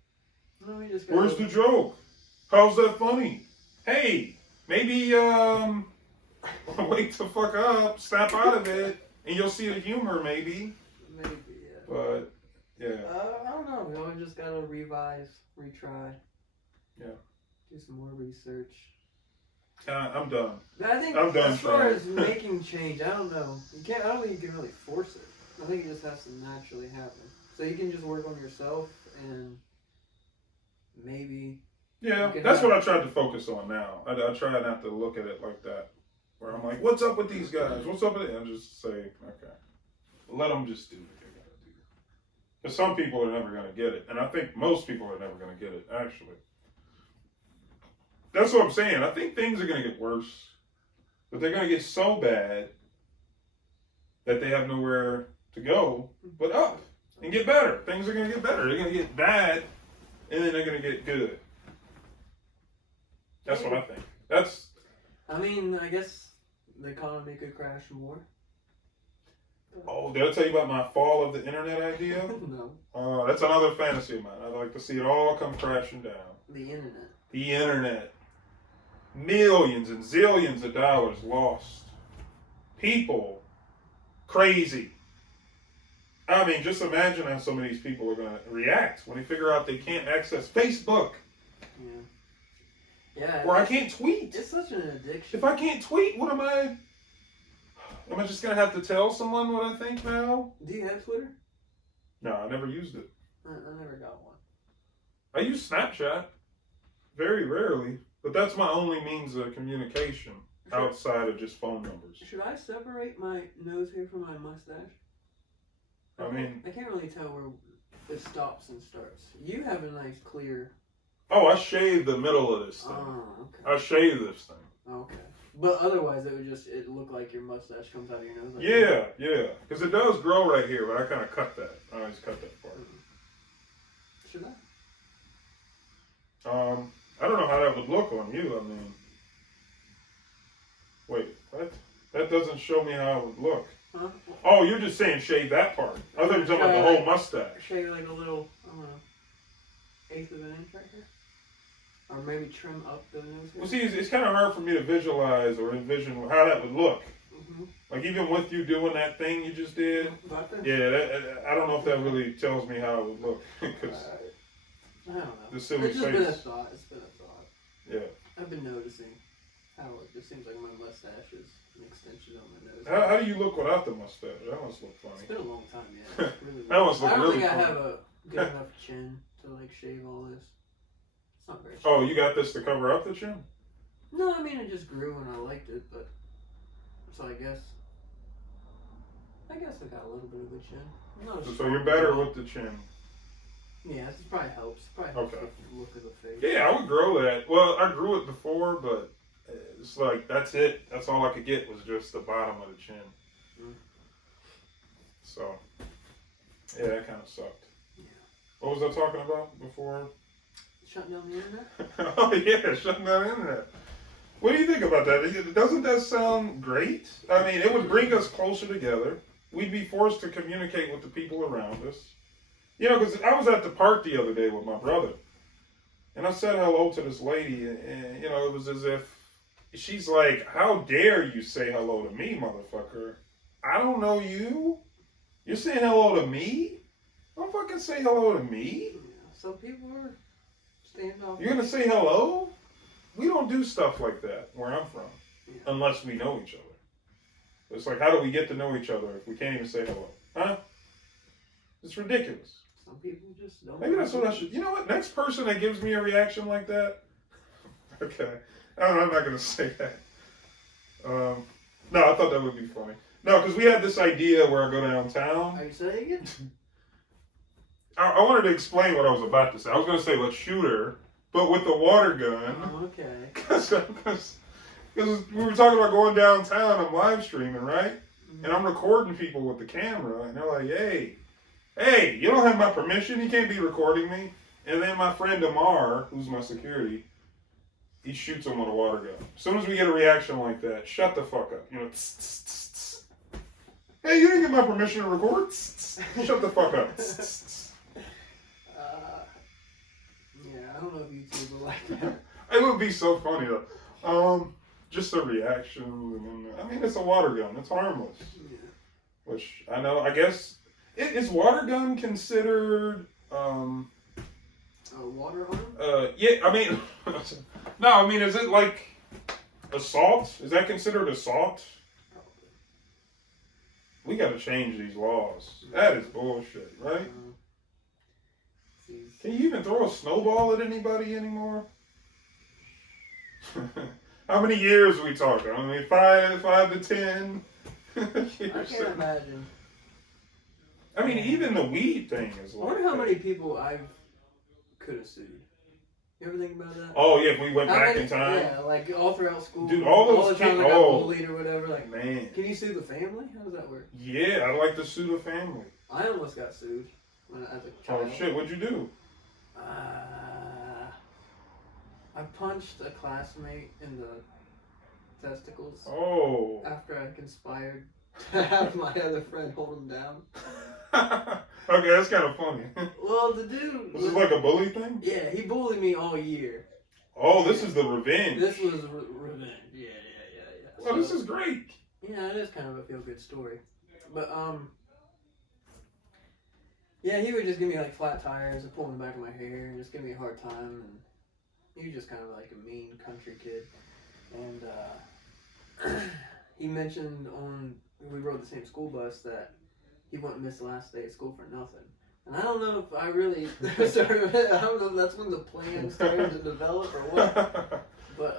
no, we just Where's the joke? How's that funny? Hey, maybe wake the fuck up, snap out of it, and you'll see the humor maybe. Maybe, yeah. But, yeah. I don't know. We always just gotta revise, retry. Yeah. Do some more research. I'm done. I think I'm done as far trying. as making change, I don't know. I don't think you can really force it. I think it just has to naturally happen. So you can just work on yourself and maybe. Yeah, that's what I tried to focus on now. I try not to look at it like that. Where I'm like, what's up with these guys? What's up with it? And just say, okay, let them just do what they gotta do. Because some people are never gonna get it. And I think most people are never gonna get it, actually. That's what I'm saying. I think things are gonna get worse. But they're gonna get so bad that they have nowhere to go but up and get better. Things are gonna get better. They're gonna get bad and then they're gonna get good. That's what I think. I mean, I guess the economy could crash more. Oh, did I tell you about my fall of the internet idea? No. That's another fantasy of mine. I'd like to see it all come crashing down. The internet. The internet. Millions and zillions of dollars lost. People crazy. I mean, just imagine how some of these people are going to react when they figure out they can't access Facebook. Yeah. Yeah. Or I can't tweet. It's such an addiction. If I can't tweet, what am I? Am I just going to have to tell someone what I think now? Do you have Twitter? No, I never used it. I never got one. I use Snapchat. Very rarely. But that's my only means of communication outside of just phone numbers. Should I separate my nose hair from my mustache? I mean, I can't really tell where it stops and starts. You have a nice clear. Oh, I shaved the middle of this thing. Oh, okay. I shaved this thing. Okay. But otherwise, it look like your mustache comes out of your nose. Like Yeah. Because it does grow right here, but I kind of cut that. I always cut that part. Should I? I don't know how that would look on you. I mean, wait, what? That doesn't show me how it would look. Huh? Oh, you're just saying shave that part. I thought you were talking about the whole mustache. Shave like a little, I don't know, 1/8 of an inch right here? Or maybe trim up the nose hair? Well, see, it's kind of hard for me to visualize or envision how that would look. Mm-hmm. Like, even with you doing that thing you just did, yeah, I don't know if that really tells me how it would look. Because I don't know. The silly it's just face. been a thought. It's been a thought. Yeah. I've been noticing how it just seems like my mustache is an extension of my nose. How do you look without the mustache? That must look funny. It's been a long time, yeah. It's really That must look I don't really think funny. I have a good enough chin to like shave all this. It's not very. Oh, you got this to cover up the chin? No, I mean it just grew and I liked it, but so I guess I got a little bit of a chin. Not a So you're better with the chin. Yeah, this probably helps. Probably helps Okay. with the look of the face. Yeah, I would grow that. Well, I grew it before, but it's like, that's it. That's all I could get was just the bottom of the chin. Mm. So, yeah, that kind of sucked. Yeah. What was I talking about before? Shutting down the internet? Oh, yeah, shutting down the internet. What do you think about that? Doesn't that sound great? I mean, it would bring us closer together. We'd be forced to communicate with the people around us. You know, because I was at the park the other day with my brother. And I said hello to this lady. And, you know, it was as if she's like, how dare you say hello to me, motherfucker? I don't know you. You're saying hello to me? Don't fucking say hello to me. Yeah, some people are standoffish. You're going to say hello? We don't do stuff like that where I'm from. Yeah. Unless we know each other. It's like, how do we get to know each other if we can't even say hello? Huh? It's ridiculous. Some people just don't. Maybe that's what I should. You know what? Next person that gives me a reaction like that. Okay. I'm not going to say that. No, I thought that would be funny. No, because we had this idea where I go downtown. Are you saying it? I wanted to explain what I was about to say. I was going to say, let's shoot her, but with the water gun. Oh, okay. Because Because we were talking about going downtown, I'm live streaming, right? And I'm recording people with the camera, and they're like, hey, you don't have my permission, you can't be recording me. And then my friend Amar, who's my security, he shoots him with a water gun. As soon as we get a reaction like that, shut the fuck up. You know, tss, tss, tss, tss. Hey, you didn't get my permission to record? Tss, tss. Shut the fuck up. Tss, tss, tss. Yeah, I don't know if YouTube will like that. It would be so funny though. Just a reaction. And, I mean, it's a water gun. It's harmless. Yeah. Which I know. I guess is water gun considered? Water harm? Yeah. I mean, no. I mean, is it like assault? Is that considered assault? We got to change these laws. That is bullshit, right? Can you even throw a snowball at anybody anymore? How many years are we talking? I mean, 5 to 10 years. I can't imagine. I mean, even the weed thing is like. I wonder how many people I could have sued. You ever think about that? Oh yeah, if we went How back many- in time. Yeah, like all throughout school. Dude, all those the time kids- I got oh. bullied or whatever. Like, Man. can you sue the family? How does that work? Yeah, I like to sue the family. I almost got sued when as a Oh child. shit, what'd you do? I punched a classmate in the testicles Oh. after I conspired to have my other friend hold him down. Okay, that's kind of funny. Well, the dude. This is like a bully thing? Yeah, he bullied me all year. Oh, this is the revenge. This was revenge. Yeah. Well, this is great. Yeah, it is kind of a feel-good story. But, yeah, he would just give me, like, flat tires and pull in the back of my hair and just give me a hard time. And he was just kind of like a mean country kid. And, he mentioned we rode the same school bus that he wouldn't miss the last day of school for nothing. And I don't know if I really started, I don't know if that's when the plan started to develop or what. But,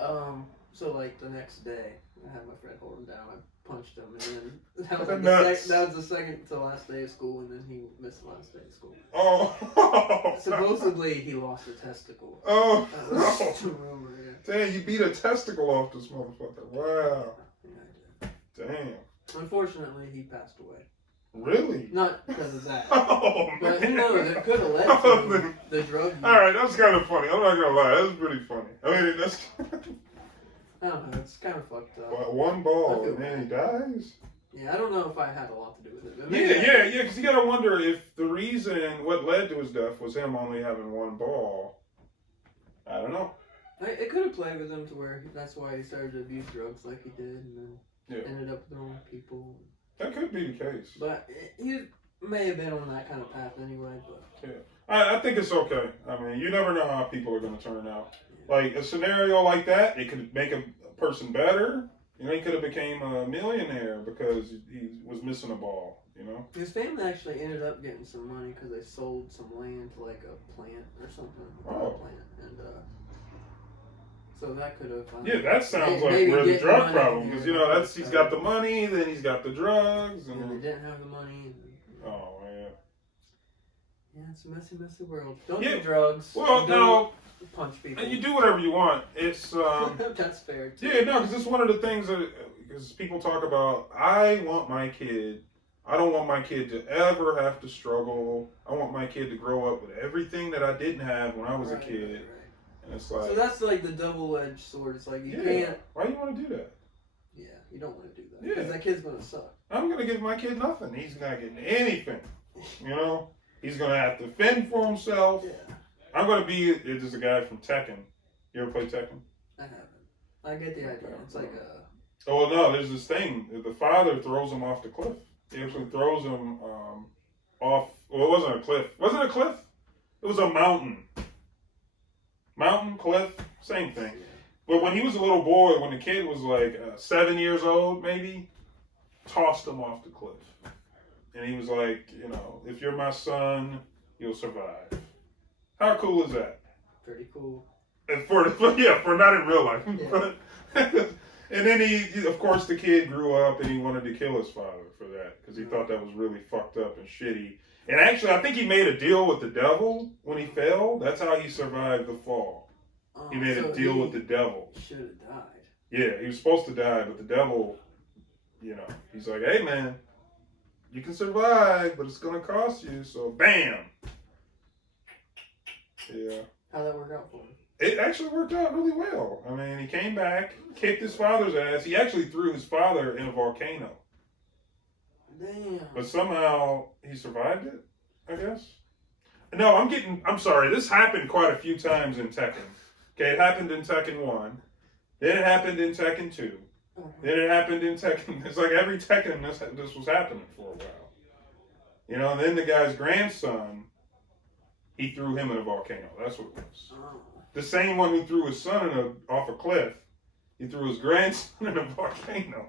so, like, the next day, I had my friend hold him down. I punched him, and then that was, like that was the second to last day of school, and then he missed the last day of school. Oh. Supposedly, he lost a testicle. Oh. That was the rumor, yeah. Damn, you beat a testicle off this motherfucker. Wow. Yeah, I did. Damn. Unfortunately, he passed away. Really? Not because of that. Oh, But man. who knows? It could have led to the drug use. Alright, that's kind of funny. I'm not gonna lie. That's pretty funny. I mean, that's. I don't know. It's kind of fucked up. Well, one ball I feel and then he bad. dies? Yeah, I don't know if I had a lot to do with it. But Yeah, maybe because you gotta wonder if the reason, what led to his death was him only having one ball. I don't know. It could have played with him to where that's why he started to abuse drugs like he did, and then ended up with the wrong people. That could be the case. But he may have been on that kind of path anyway. But Yeah, I think it's okay. I mean, you never know how people are going to turn out. Like a scenario like that, it could make a person better. You know, he could have became a millionaire because he was missing a ball. You know, his family actually ended up getting some money because they sold some land to like a plant or something. Oh. Plant, and so that could have. yeah, that sounds like maybe where the getting drug money problem in because there, you know he's got the money, then he's got the drugs, and they and didn't have the money. oh man. Yeah, it's a messy, messy world. Don't Yeah. do drugs. Well, Don't no. punch people. And you do whatever you want. It's That's fair too. yeah, no, because it's one of the things that because people talk about. I want my kid. I don't want my kid to ever have to struggle. I want my kid to grow up with everything that I didn't have when I was a kid. Right. And it's like, So that's like the double-edged sword. It's like you yeah. can't. Why do you want to do that? Yeah, you don't want to do that Yeah. because that kid's gonna suck. I'm gonna give my kid nothing. He's not getting anything. You know, he's gonna have to fend for himself. Yeah, I'm gonna be. There's a guy from Tekken. You ever play Tekken? I haven't. I get the idea. It's like a. Oh well, no. There's this thing. The father throws him off the cliff. He actually throws him off. Well, it wasn't a cliff. Was it a cliff? It was a mountain. Mountain, cliff, same thing. But when he was a little boy, when the kid was like 7 years old, maybe, tossed him off the cliff. And he was like, you know, if you're my son, you'll survive. How cool is that? Pretty cool. And for not in real life. Yeah. And then he, of course, the kid grew up and he wanted to kill his father for that because he thought that was really fucked up and shitty. And actually, I think he made a deal with the devil when he fell. That's how he survived the fall. He made a deal with the devil. Should have died. Yeah, he was supposed to die, but the devil, he's like, hey man, you can survive, but it's gonna cost you. So bam. Yeah. How'd that work out for him? It actually worked out really well. I mean, he came back, kicked his father's ass. He actually threw his father in a volcano. Damn. But somehow he survived it, I guess. No, I'm sorry. This happened quite a few times in Tekken. Okay, it happened in Tekken 1. Then it happened in Tekken 2. Then it happened in Tekken. It's like every Tekken this was happening for a while. And then the guy's grandson, he threw him in a volcano. That's what it was. Oh. The same one who threw his son off a cliff, he threw his grandson in a volcano.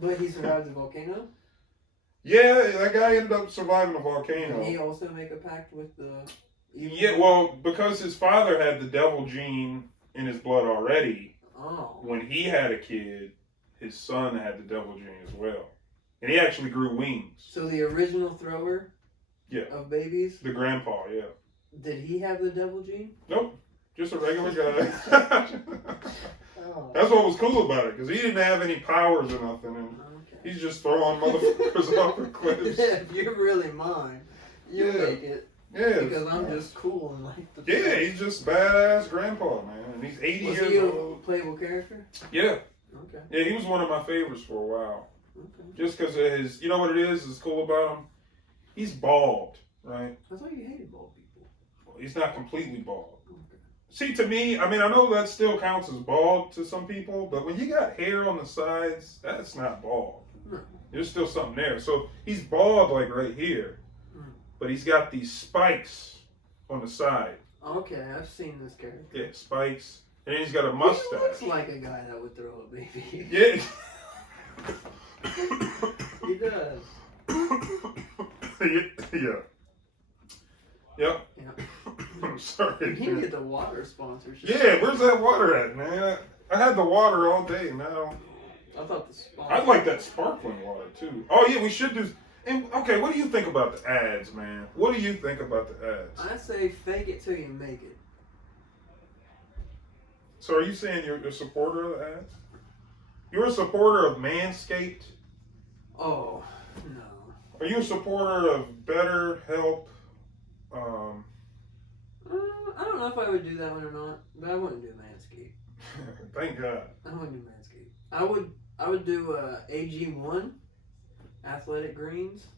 But he survived the volcano? Yeah, that guy ended up surviving a volcano. Did he also make a pact with the evil? Yeah, well, because his father had the devil gene in his blood already, when he had a kid, his son had the devil gene as well. And he actually grew wings. So the original thrower of babies? The grandpa, yeah. Did he have the devil gene? Nope. Just a regular guy. That's what was cool about it, because he didn't have any powers or nothing. And he's just throwing motherfuckers off the cliffs. Yeah, if you're really mine, you make it. Yeah. Because I'm just cool and like the Yeah, he's just badass grandpa, man. And he's 80 Was years he old. a playable character? Yeah. Okay. Yeah, he was one of my favorites for a while. Okay. Just because of his, you know what it is cool about him? He's bald, right? I thought you hated bald people. Well, he's not completely bald. Okay. See, to me, I know that still counts as bald to some people, but when you got hair on the sides, that's not bald. No. There's still something there. So he's bald like right here, but he's got these spikes on the side. Okay, I've seen this character. Yeah, spikes. And he's got a mustache. He looks like a guy that would throw a baby. Yeah. He does. Yeah. Yep. Yeah. I'm sorry. You can get the water sponsorship. Yeah, where's that water at, man? I had the water all day now. I thought the sponsor. I'd like that sparkling water too. Oh yeah, we should do. And okay, what do you think about the ads, man? What do you think about the ads? I say fake it till you make it. So are you saying you're a supporter of the ads? You're a supporter of Manscaped? Oh, no. Are you a supporter of BetterHelp? I don't know if I would do that one or not, but I wouldn't do Manscaped. Thank God. I wouldn't do Manscaped. I would do AG1, Athletic Greens.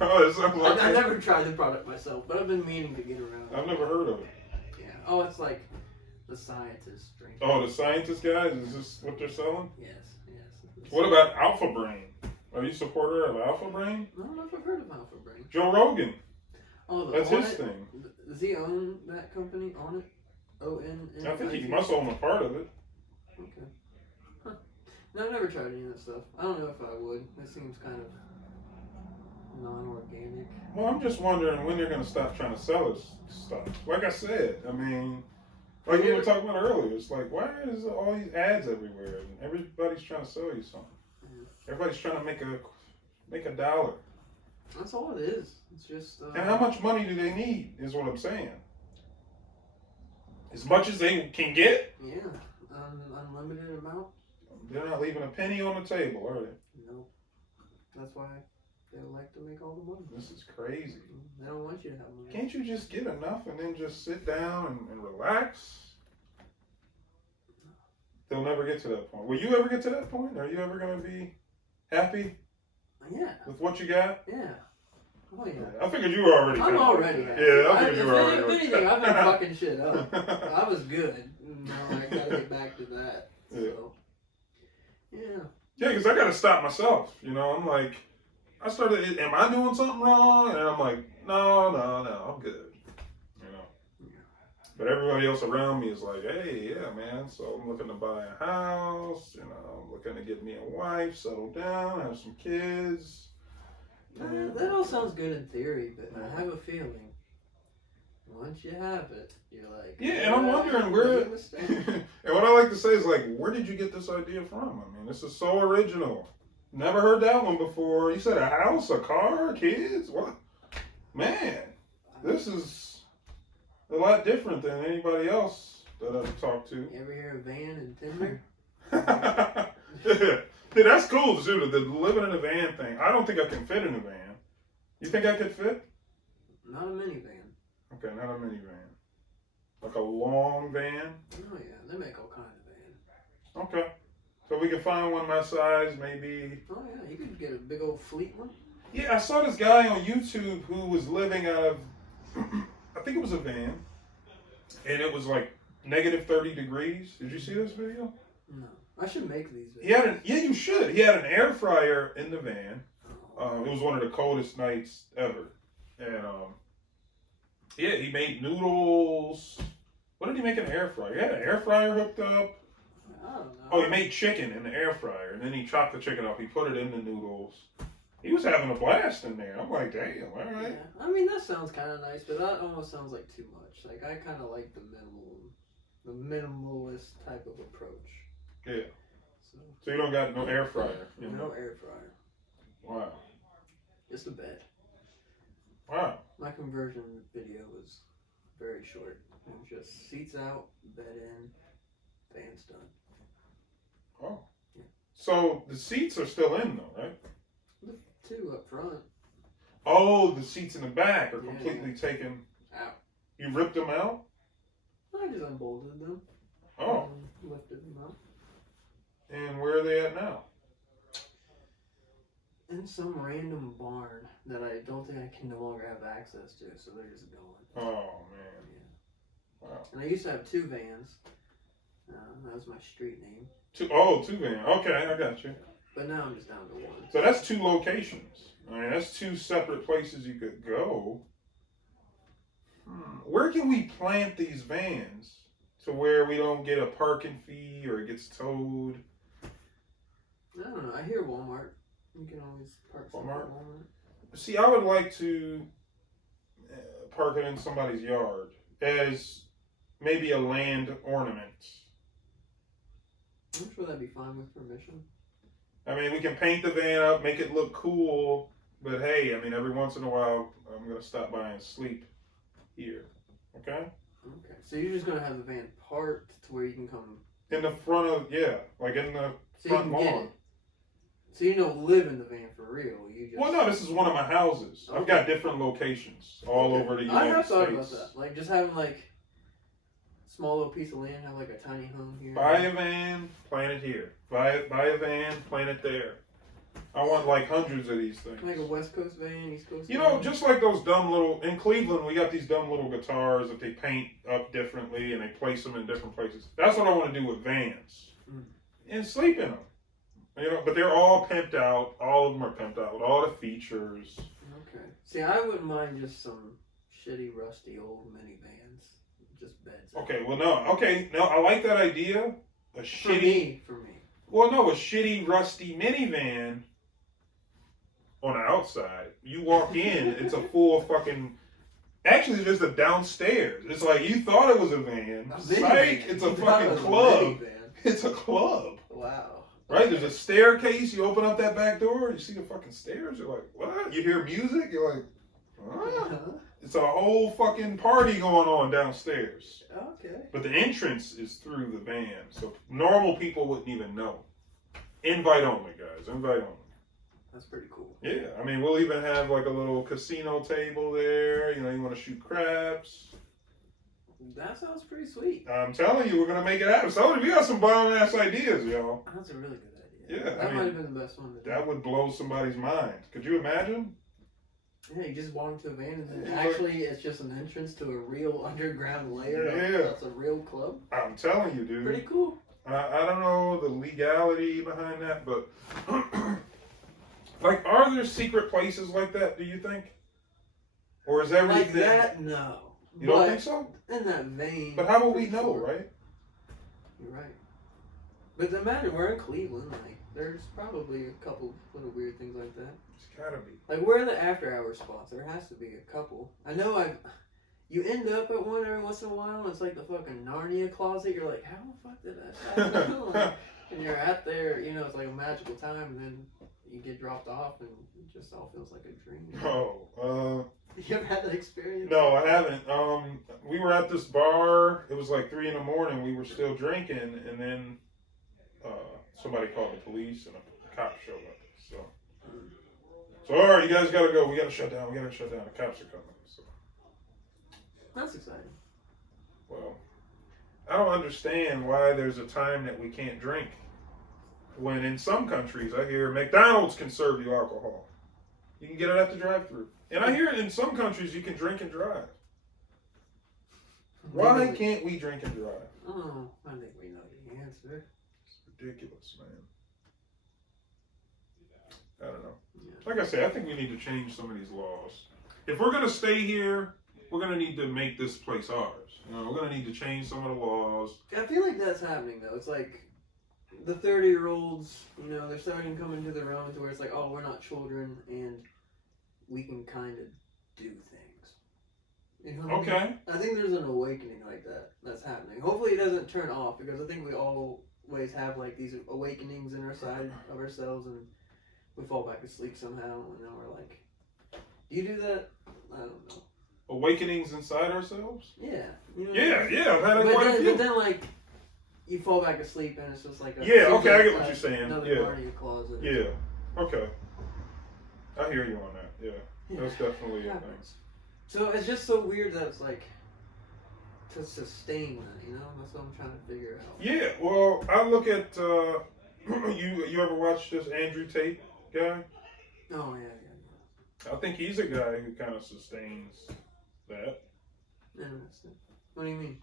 Oh, it sounds like I never tried the product myself, but I've been meaning to get around. I've never heard of it. Yeah. Oh, it's like the scientists drink. Oh, the scientist guys? Is this what they're selling? Yes. What about Alpha Brain? Are you a supporter of Alpha Brain? I don't know if I've heard of Alpha Brain. Joe Rogan. Oh, that's his thing. Does he own that company? On it? O-N-N? I think he must own a part of it. Okay. Huh. No, I've never tried any of that stuff. I don't know if I would. It seems kind of non-organic. Well, I'm just wondering when they're going to stop trying to sell us stuff. Like I said, like we were talking about earlier, it's like, why is all these ads everywhere? And everybody's trying to sell you something. Yeah. Everybody's trying to make a dollar. That's all it is. It's just. And how much money do they need? Is what I'm saying. As much as they can get. Yeah, unlimited amount. They're not leaving a penny on the table, are they? No. That's why they like to make all the money. This is crazy. They don't want you to have money. Can't you just get enough and then just sit down and relax? They'll never get to that point. Will you ever get to that point? Are you ever going to be happy? Yeah. With what you got? Yeah. Oh yeah. I figured you were already. I'm already happy. Yeah, I figured you were already. If anything, I've been fucking shit up. I was good. Now I gotta get back to that. So. Yeah. Yeah, because I gotta stop myself. I'm like, I started. Am I doing something wrong? And I'm like, no, I'm good. But everybody else around me is like, hey, yeah, man. So I'm looking to buy a house. I'm looking to get me a wife, settle down, have some kids. That all sounds good in theory, but I have a feeling once you have it, you're like, yeah, and I'm wondering where. And what I like to say is like, where did you get this idea from? This is so original. Never heard that one before. You said a house, a car, kids. What? Man, this is a lot different than anybody else that I've talked to. You ever hear of van and Tinder? Dude, that's cool too. The living in a van thing. I don't think I can fit in a van. You think I could fit? Not a minivan. Okay, not a minivan. Like a long van? Oh yeah, they make all kinds of vans. Okay. So we can find one my size, maybe. Oh yeah, you could get a big old fleet one. Yeah, I saw this guy on YouTube who was living out of, I think it was a van, and it was like negative 30 degrees. Did you see this video? No, I should make these videos. He had yeah, you should. He had an air fryer in the van. It was one of the coldest nights ever, and yeah, he made noodles. What did he make in an air fryer? He had an air fryer hooked up. I don't know. Oh, he made chicken in the air fryer, and then he chopped the chicken up. He put it in the noodles. He was having a blast in there. I'm like, damn, all right. Yeah. I mean, that sounds kind of nice, but that almost sounds like too much. Like, I kind of like the minimalist type of approach. Yeah. So you don't got no air fryer? No air fryer. Wow. Just a bed. Wow. My conversion video was very short. It was just seats out, bed in, fans done. Oh. Yeah. So the seats are still in though, right? The two up front. Oh, the seats in the back are completely taken out. You ripped them out? I just unbolted them. Oh. And lifted them out. And where are they at now? In some random barn that I don't think I can no longer have access to, so they're just going. Oh, man. Yeah. Wow. And I used to have two vans. That was my street name. Two vans. Okay, I got you. But now I'm just down to one. So that's two locations. I mean, that's two separate places you could go. Where can we plant these vans to where we don't get a parking fee or it gets towed? I don't know. I hear Walmart. You can always park somewhere at Walmart. See, I would like to park it in somebody's yard as maybe a land ornament. I'm sure that'd be fine with permission. I mean, we can paint the van up, make it look cool, but hey, I mean, every once in a while, I'm going to stop by and sleep here. Okay? Okay. So you're just going to have the van parked to where you can come... In the front of, yeah, like in the front lawn. So you don't live in the van for real? You just... Well, no, this is one of my houses. Okay. I've got different locations all over the United States. I have thought about that. Like, just having, like, small little piece of land, have, like, a tiny home here. Buy a van, plant it here. Buy a van, plant it there. I want, like, hundreds of these things. Like a West Coast van, East Coast van? You know, just like those dumb little... In Cleveland, we got these dumb little guitars that they paint up differently and they place them in different places. That's what I want to do with vans. And sleep in them. You know, but they're all pimped out. All of them are pimped out with all the features. Okay. See, I wouldn't mind just some shitty, rusty old minivans. Just beds. Okay, well, no. Okay, no, I like that idea. For me. Well, no, a shitty, rusty minivan on the outside. You walk in, it's a full fucking... Actually, it's just a downstairs. It's like, you thought it was a van. Psych, it's a fucking club. It's a club. Wow. Right? There's a staircase. You open up that back door, you see the fucking stairs. You're like, what? You hear music. You're like, huh? It's a whole fucking party going on downstairs. Okay. But the entrance is through the van. So normal people wouldn't even know. Invite only, guys. Invite only. That's pretty cool. Yeah. I mean, we'll even have like a little casino table there. You know, you want to shoot craps. That sounds pretty sweet. I'm telling you, we're going to make it happen. So we got some bomb-ass ideas, y'all. That's a really good idea. Yeah. That might have been the best one. That would blow somebody's mind. Could you imagine? Yeah, you just walk into a van and then actually it's just an entrance to a real underground layer. Yeah. That's a real club. I'm telling you, dude. Pretty cool. I don't know the legality behind that, but like, are there secret places like that, do you think? Or is everything... Like that? No. You don't think so? In that vein. But how will we know, right? You're right. But imagine we're in Cleveland, like, there's probably a couple little weird things like that. It's gotta be. Like, where are the after-hour spots? There has to be a couple. I know you end up at one every once in a while, and it's like the fucking Narnia closet. You're like, how the fuck did that happen? And you're at there, you know, it's like a magical time, and then you get dropped off and it just all feels like a dream. Oh, You ever had that experience? no, I haven't. We were at this bar. It was like 3 a.m. We were still drinking, and then somebody called the police, and a cop showed up. So all right, you guys gotta go. We gotta shut down. The cops are coming. So, That's exciting. well, I don't understand why there's a time that we can't drink. When in some countries, I hear McDonald's can serve you alcohol. You can get it at the drive-thru. And I hear in some countries you can drink and drive. Why can't we drink and drive? Oh, I think we know the answer. It's ridiculous, man. I don't know. Yeah. Like I said, I think we need to change some of these laws. If we're going to stay here, we're going to need to make this place ours. You know, we're going to need to change some of the laws. I feel like that's happening, though. It's like the 30-year-olds, you know, they're starting to come into their own to where it's like, oh, we're not children, and we can kind of do things. You know what I mean? I think there's an awakening like that that's happening. Hopefully it doesn't turn off, because I think we always have like these awakenings in our side of ourselves, and we fall back asleep somehow, and then we're like, do you do that? I don't know. Awakenings inside ourselves? Yeah. You know Yeah, I've had but quite a few. But then, like, you fall back asleep, and it's just like a... Yeah, okay, I get what you're saying. Another part of your closet. Yeah, okay. I hear you on that, yeah. That's definitely a thing. So it's just so weird that it's like, to sustain that, you know? That's what I'm trying to figure out. Yeah, well, I look at, you ever watch this Andrew Tate guy? Oh, yeah. I think he's a guy who kind of sustains that. Interesting. What do you mean?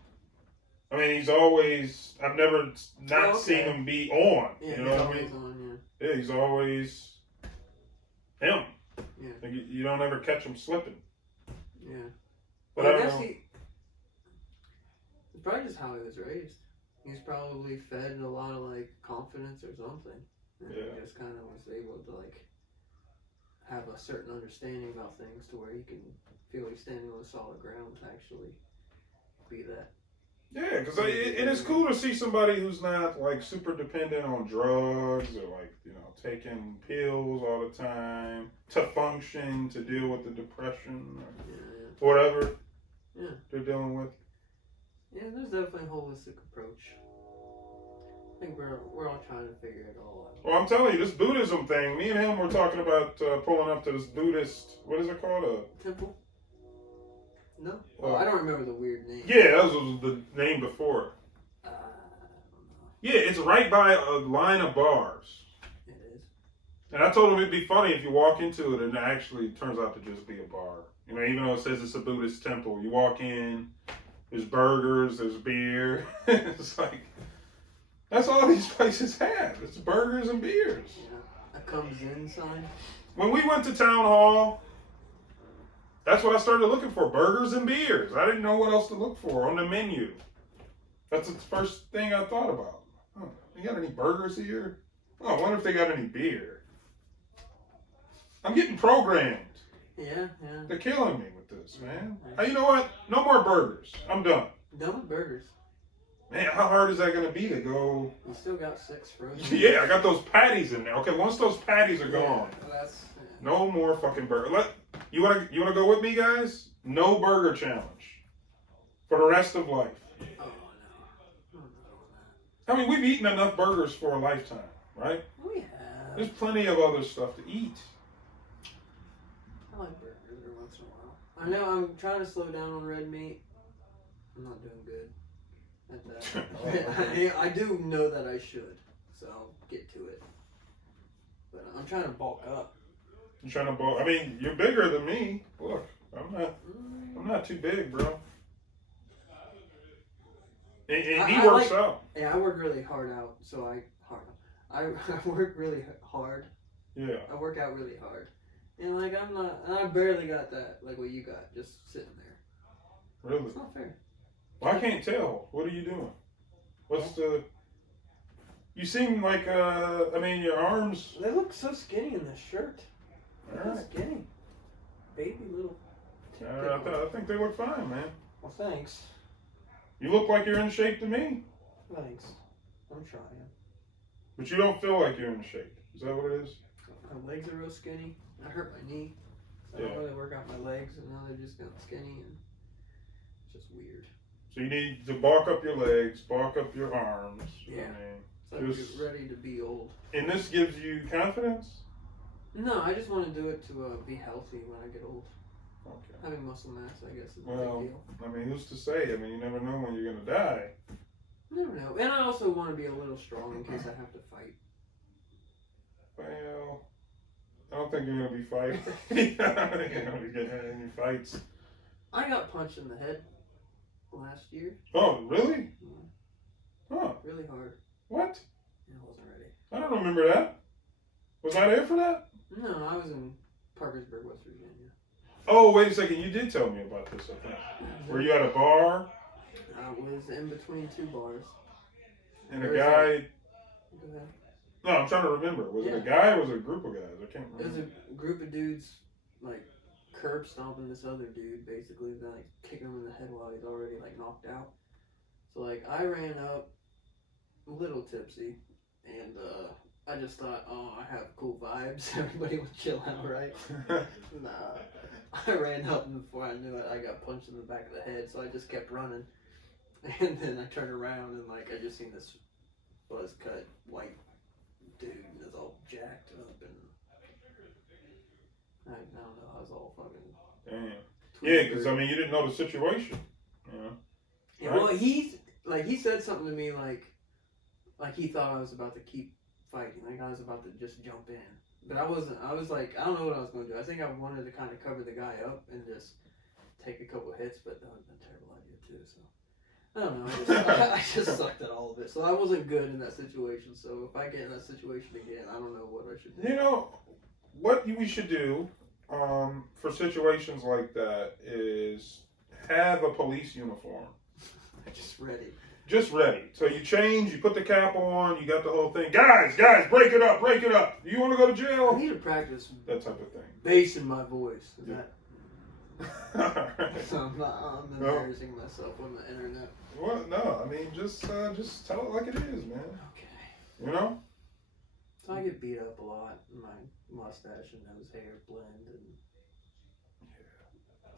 I mean, he's always, I've never not seen him be on. Yeah, you know what I mean? On, yeah, he's always him. Yeah. Like, you don't ever catch him slipping. Yeah. But I I guess don't know. It's probably just how he was raised. He's probably fed a lot of, like, confidence or something. And he just kind of was able to, like, have a certain understanding about things to where he can feel he's standing on solid ground to actually be that. Yeah, because it is cool to see somebody who's not like super dependent on drugs or like, you know, taking pills all the time to function, to deal with the depression or whatever they're dealing with. Yeah, there's definitely a holistic approach. I think we're all trying to figure it all out. Well, I'm telling you, this Buddhism thing, me and him were talking about pulling up to this Buddhist, what is it called? Temple? No? Oh, I don't remember the weird name. Yeah, that was the name before. I don't know. Yeah, it's right by a line of bars. It is. And I told him it'd be funny if you walk into it and it actually turns out to just be a bar. You know, even though it says it's a Buddhist temple, you walk in, there's burgers, there's beer. It's like, that's all these places have. It's burgers and beers. Yeah. A comes in sign. When we went to town hall, that's what I started looking for, burgers and beers. I didn't know what else to look for on the menu. That's the first thing I thought about. Oh, you got any burgers here? Oh, I wonder if they got any beer. I'm getting programmed. Yeah. They're killing me with this, man. Hey, you know what? No more burgers. I'm done. Done with burgers. Man, how hard is that going to be to go? You still got 6 frozen. Yeah, I got those patties in there. Okay, once those patties are gone, no more fucking burger. You wanna go with me, guys? No burger challenge for the rest of life. Oh no. I mean, we've eaten enough burgers for a lifetime, right? We have. There's plenty of other stuff to eat. I like burgers every once in a while. I know I'm trying to slow down on red meat. I'm not doing good at that. I do know that I should, so I'll get to it. But I'm trying to bulk up. You're trying to bulk. I mean, you're bigger than me. Look, I'm not too big, bro. And he works out. Yeah, I work really hard out, so I work really hard. Yeah. I work out really hard. And like I barely got that, like what you got, just sitting there. Really? It's not fair. Well, I can't tell. What are you doing? What's the... You seem like, I mean, your arms... They look so skinny in this shirt. All right. Skinny. Baby little... I think they look fine, man. Well, thanks. You look like you're in shape to me. Thanks. I'm trying. But you don't feel like you're in shape. Is that what it is? my legs are real skinny. I hurt my knee. So I don't really work out my legs, and now they're just got skinny, and it's just weird. So you need to bulk up your legs, bulk up your arms. Yeah. I mean, So just, get ready to be old. And this gives you confidence? No, I just want to do it to be healthy when I get old. Okay. Having muscle mass, I guess, is a Well, big deal. I mean, who's to say? I mean, you never know when you're going to die. Never know. And I also want to be a little strong in case I have to fight. Well, I don't think you're going to be fighting. I don't think you're going to be getting any fights. I got punched in the head last year. Oh, really? Yeah. Huh. Really hard. What? I wasn't ready. I don't remember that. Was I there for that? No, I was in Parkersburg, West Virginia. Oh, wait a second. You did tell me about this, I think. Were you at a bar? I was in between two bars. And a guy... Go ahead. No, I'm trying to remember. Was it a guy or was it a group of guys? I can't remember. It was a group of dudes, like, curb stomping this other dude, basically. Then, like, kicking him in the head while he's already, like, knocked out. So, like, I ran up a little tipsy, and, I just thought, oh, I have cool vibes. Everybody will chill out, right? Nah. I ran up, and before I knew it, I got punched in the back of the head, so I just kept running. And then I turned around, and, like, I just seen this buzz-cut white dude is all jacked up, and I don't know, I was all fucking... Damn. Yeah, because, I mean, you didn't know the situation, you know? Yeah, right? Well, he said something to me, like he thought I was about to keep fighting, like I was about to just jump in. But I wasn't. I was like, I don't know what I was going to do. I think I wanted to kind of cover the guy up and just take a couple hits, but that would have been a terrible idea, too, so... I don't know. I just sucked at all of it. So I wasn't good in that situation. So if I get in that situation again, I don't know what I should do. You know, what we should do for situations like that is have a police uniform. Just ready. Just ready. So you change, you put the cap on, you got the whole thing. Guys, break it up, break it up. You want to go to jail? I need to practice that type of thing. Bass in my voice. Is yeah. that... So I'm embarrassing myself on the internet. Well, no, I mean, just tell it like it is, man. Okay. You know? So I get beat up a lot. My mustache and nose hair blend, and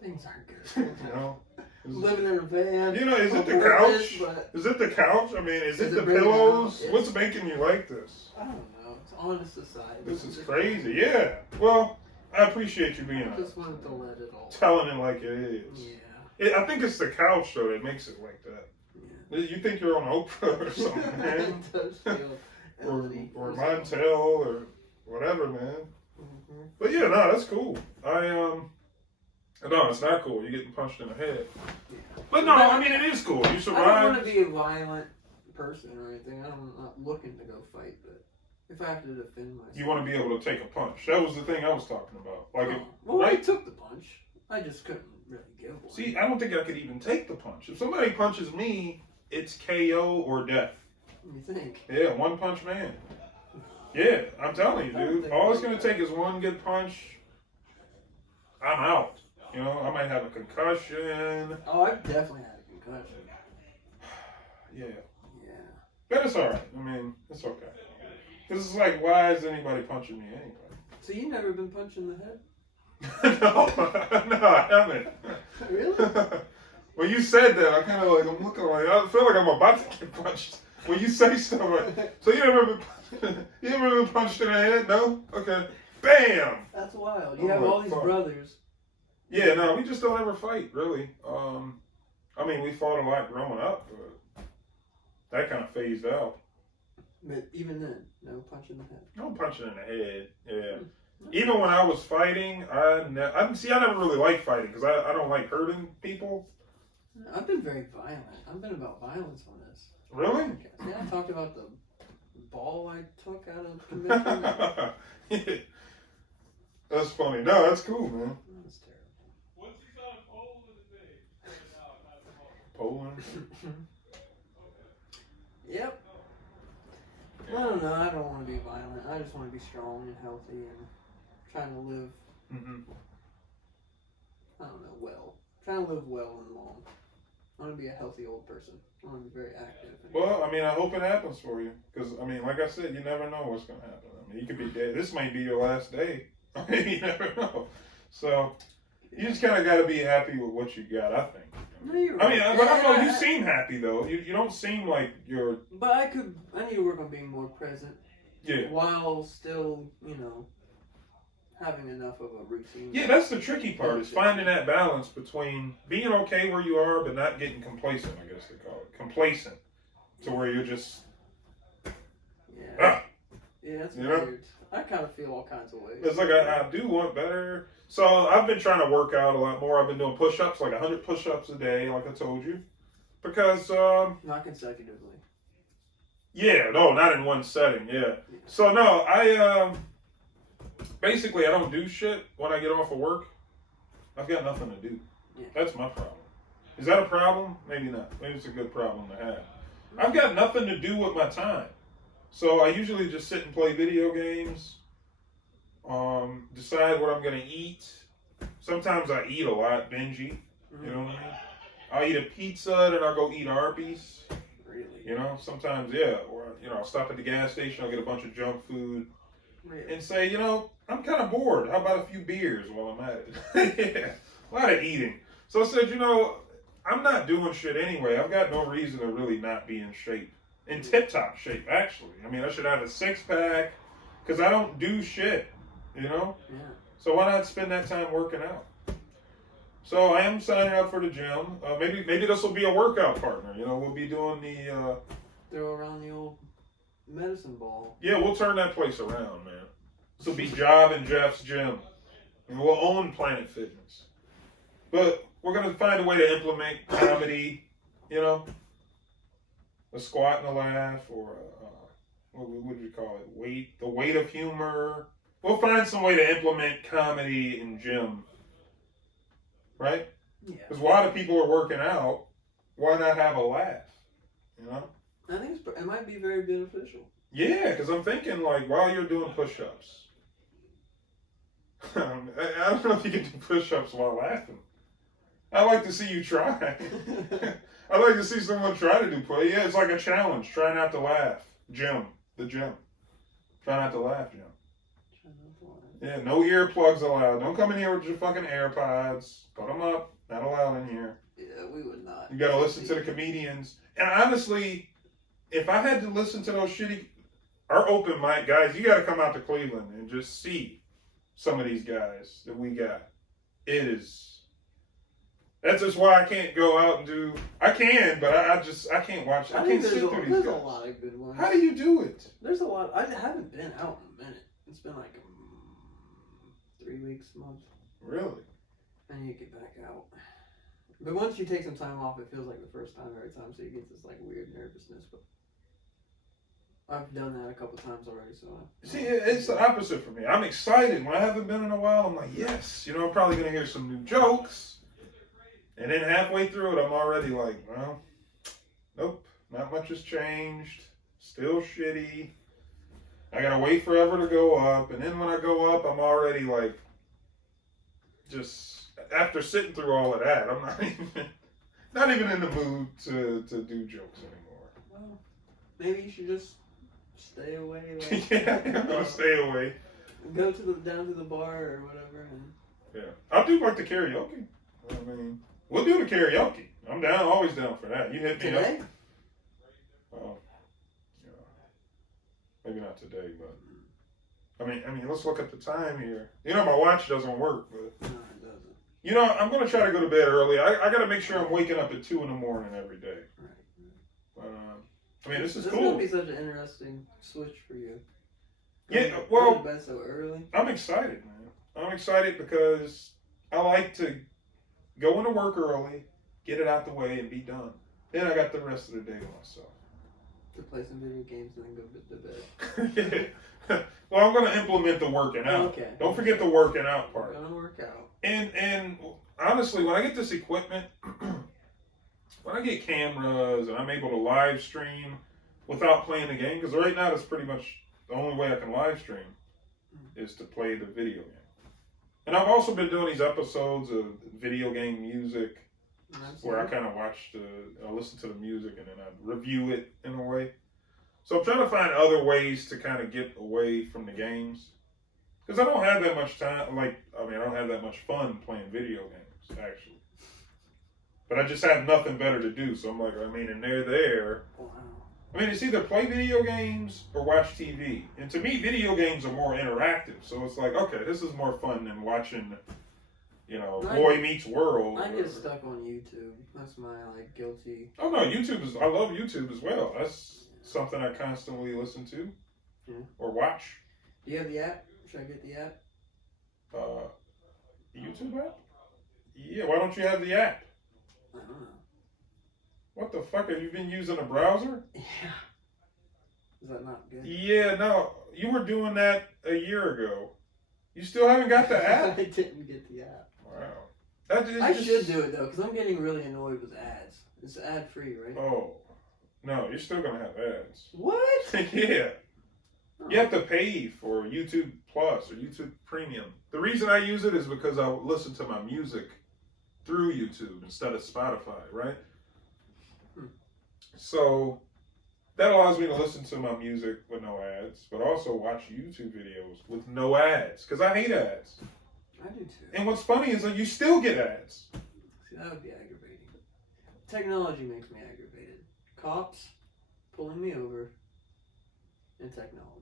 things aren't good. You know? Living in a van. You know, is it the couch? Is it the couch? I mean, is it the pillows? What's making you like this? I don't know. It's honest society. This is crazy. Yeah. Well, I appreciate you being I just wanted to let it all. Telling it like it is. Yeah. I think it's the couch, though, that makes it like that. Yeah. You think you're on Oprah or something, man. It does feel or Montel or whatever, man. Mm-hmm. But yeah, no, that's cool. No, it's not cool. You're getting punched in the head. Yeah. But no, I mean, it is cool. You survived. I don't want to be a violent person or anything. I'm not looking to go fight, but if I have to defend myself. You want to be able to take a punch. That was the thing I was talking about. Like, well, I took the punch. I just couldn't really give one. See, I don't think I could even take the punch. If somebody punches me, it's KO or death. You think? Yeah, one punch man. Yeah, I'm telling you, dude. All it's going to take is one good punch. I'm out. You know, I might have a concussion. Oh, I've definitely had a concussion. Yeah. Yeah. But it's alright. I mean, it's okay. This is like, why is anybody punching me anyway? So you never been punched in the head? No, I haven't. Really? When you said that, I kind of like, I'm looking like, I feel like I'm about to get punched. When you say stuff like, so you never been punched in the head? No? Okay. Bam! That's wild. You have all these brothers. Yeah, no, we just don't ever fight, really. I mean, we fought a lot growing up, but that kind of phased out. But even then, no punch in the head. No punching in the head, yeah. Even when I was fighting, I never really liked fighting because I don't like hurting people. I've been very violent. I've been about violence on this. Really? Yeah, I talked about the ball I took out of convention. Yeah. That's funny. No, that's cool, man. That's terrible. What's he on Poland? Poland? Yep. I don't know. I don't want to be violent. I just want to be strong and healthy and trying to live. Mm-hmm. I don't know. Well, trying to live well and long. I want to be a healthy old person. I want to be very active. Well, I mean, I hope it happens for you. Because, I mean, like I said, you never know what's going to happen. I mean, you could be dead. This might be your last day. I mean, you never know. So, you just kind of got to be happy with what you got, I think. No, you're I mean, right. but I know you seem happy, though. You don't seem like you're... But I need to work on being more present. Yeah. While still, having enough of a routine. Yeah, that's the tricky part, is finding that balance between being okay where you are, but not getting complacent, I guess they call it. Complacent. To where you're just... Yeah. Yeah, that's weird. I kind of feel all kinds of ways. It's like I do want better. So I've been trying to work out a lot more. I've been doing push-ups, like 100 push-ups a day, like I told you. Because... not consecutively. Yeah, no, not in one setting, yeah. So, no, basically, I don't do shit when I get off of work. I've got nothing to do. Yeah. That's my problem. Is that a problem? Maybe not. Maybe it's a good problem to have. I've got nothing to do with my time. So I usually just sit and play video games, decide what I'm going to eat. Sometimes I eat a lot, bingey. You know what I mean? I'll eat a pizza, then I'll go eat Arby's. Really? Sometimes, yeah. Or, I'll stop at the gas station, I'll get a bunch of junk food. Really? And say, I'm kind of bored. How about a few beers while I'm at it? Yeah, a lot of eating. So I said, I'm not doing shit anyway. I've got no reason to really not be in shape. In tip-top shape, actually. I mean, I should have a six-pack because I don't do shit, Yeah. So why not spend that time working out? So I am signing up for the gym. Maybe this will be a workout partner. We'll be doing the... Throw around the old medicine ball. Yeah, we'll turn that place around, man. This will be JaVs and JeFf's gym. And we'll own Planet Fitness. But we're going to find a way to implement comedy, a squat and a laugh, or what would you call it? The weight of humor. We'll find some way to implement comedy in gym. Right? Yeah. Because a lot of people are working out. Why not have a laugh? I think it might be very beneficial. Yeah, because I'm thinking, while you're doing push-ups, I don't know if you can do push-ups while laughing. I like to see you try. I like to see someone try to do push. Yeah, it's like a challenge. Try not to laugh. The gym. Try not to laugh, Jim. Yeah, no earplugs allowed. Don't come in here with your fucking AirPods. Put them up. Not allowed in here. Yeah, we would not. You gotta listen to the comedians. And honestly, if I had to listen to those our open mic guys, you gotta come out to Cleveland and just see some of these guys that we got. That's just why I can't go out and do. I can, but I can't watch. I can't sit through these guys. There's a lot of good ones. How do you do it? There's a lot. I haven't been out in a minute. It's been like 3 weeks, month. Really? I need to get back out. But once you take some time off, it feels like the first time every time, so you get this weird nervousness. But I've done that a couple times already, so. See, it's the opposite for me. I'm excited. When I haven't been in a while, I'm like, yes. I'm probably gonna hear some new jokes. And then halfway through it, I'm already like, well, nope, not much has changed. Still shitty. I gotta wait forever to go up. And then when I go up, I'm already just, after sitting through all of that, I'm not even in the mood to do jokes anymore. Well, maybe you should just stay away. Yeah, I'm gonna stay away. Go down to the bar or whatever. Yeah, I'll do the karaoke. I mean, we'll do the karaoke. I'm down, always down for that. You hit me up. Today? Maybe not today, but I mean, let's look at the time here. My watch doesn't work, but No, it doesn't. I'm gonna try to go to bed early. I gotta make sure I'm waking up at 2 a.m. every day. Right. But I mean, this is This cool. is gonna be such an interesting switch for you. Yeah, Going well, to bed so early. I'm excited, man. I'm excited because I like to go into work early, get it out the way, and be done. Then I got the rest of the day to myself. To play some video games and then go to bed. Yeah. Well, I'm going to implement the working out. Okay. Don't forget the working out part. We're gonna work out. And honestly, when I get this equipment, when I get cameras and I'm able to live stream without playing the game, because right now that's pretty much the only way I can live stream is to play the video game. And I've also been doing these episodes of video game music where I kind of I listen to the music and then I review it in a way. So I'm trying to find other ways to kind of get away from the games. Because I don't have that much time, I don't have that much fun playing video games, actually. But I just have nothing better to do, so I'm like, and they're there. Wow. It's either play video games or watch TV. And to me, video games are more interactive. So it's like, okay, this is more fun than watching, Boy Meets World. I get stuck on YouTube. That's my, guilty. Oh, no, I love YouTube as well. That's something I constantly listen to or watch. Do you have the app? Should I get the app? YouTube app? Yeah, why don't you have the app? I don't know. What the fuck? Have you been using a browser? Yeah. Is that not good? Yeah, no. You were doing that a year ago. You still haven't got the app? I didn't get the app. Wow. I should do it, though, because I'm getting really annoyed with ads. It's ad-free, right? Oh. No, you're still going to have ads. What? Yeah. Oh. You have to pay for YouTube Plus or YouTube Premium. The reason I use it is because I listen to my music through YouTube instead of Spotify, right? So that allows me to listen to my music with no ads, but also watch YouTube videos with no ads, because I hate ads. I do too. And what's funny is that you still get ads. See, that would be aggravating. Technology makes me aggravated. Cops pulling me over, and technology.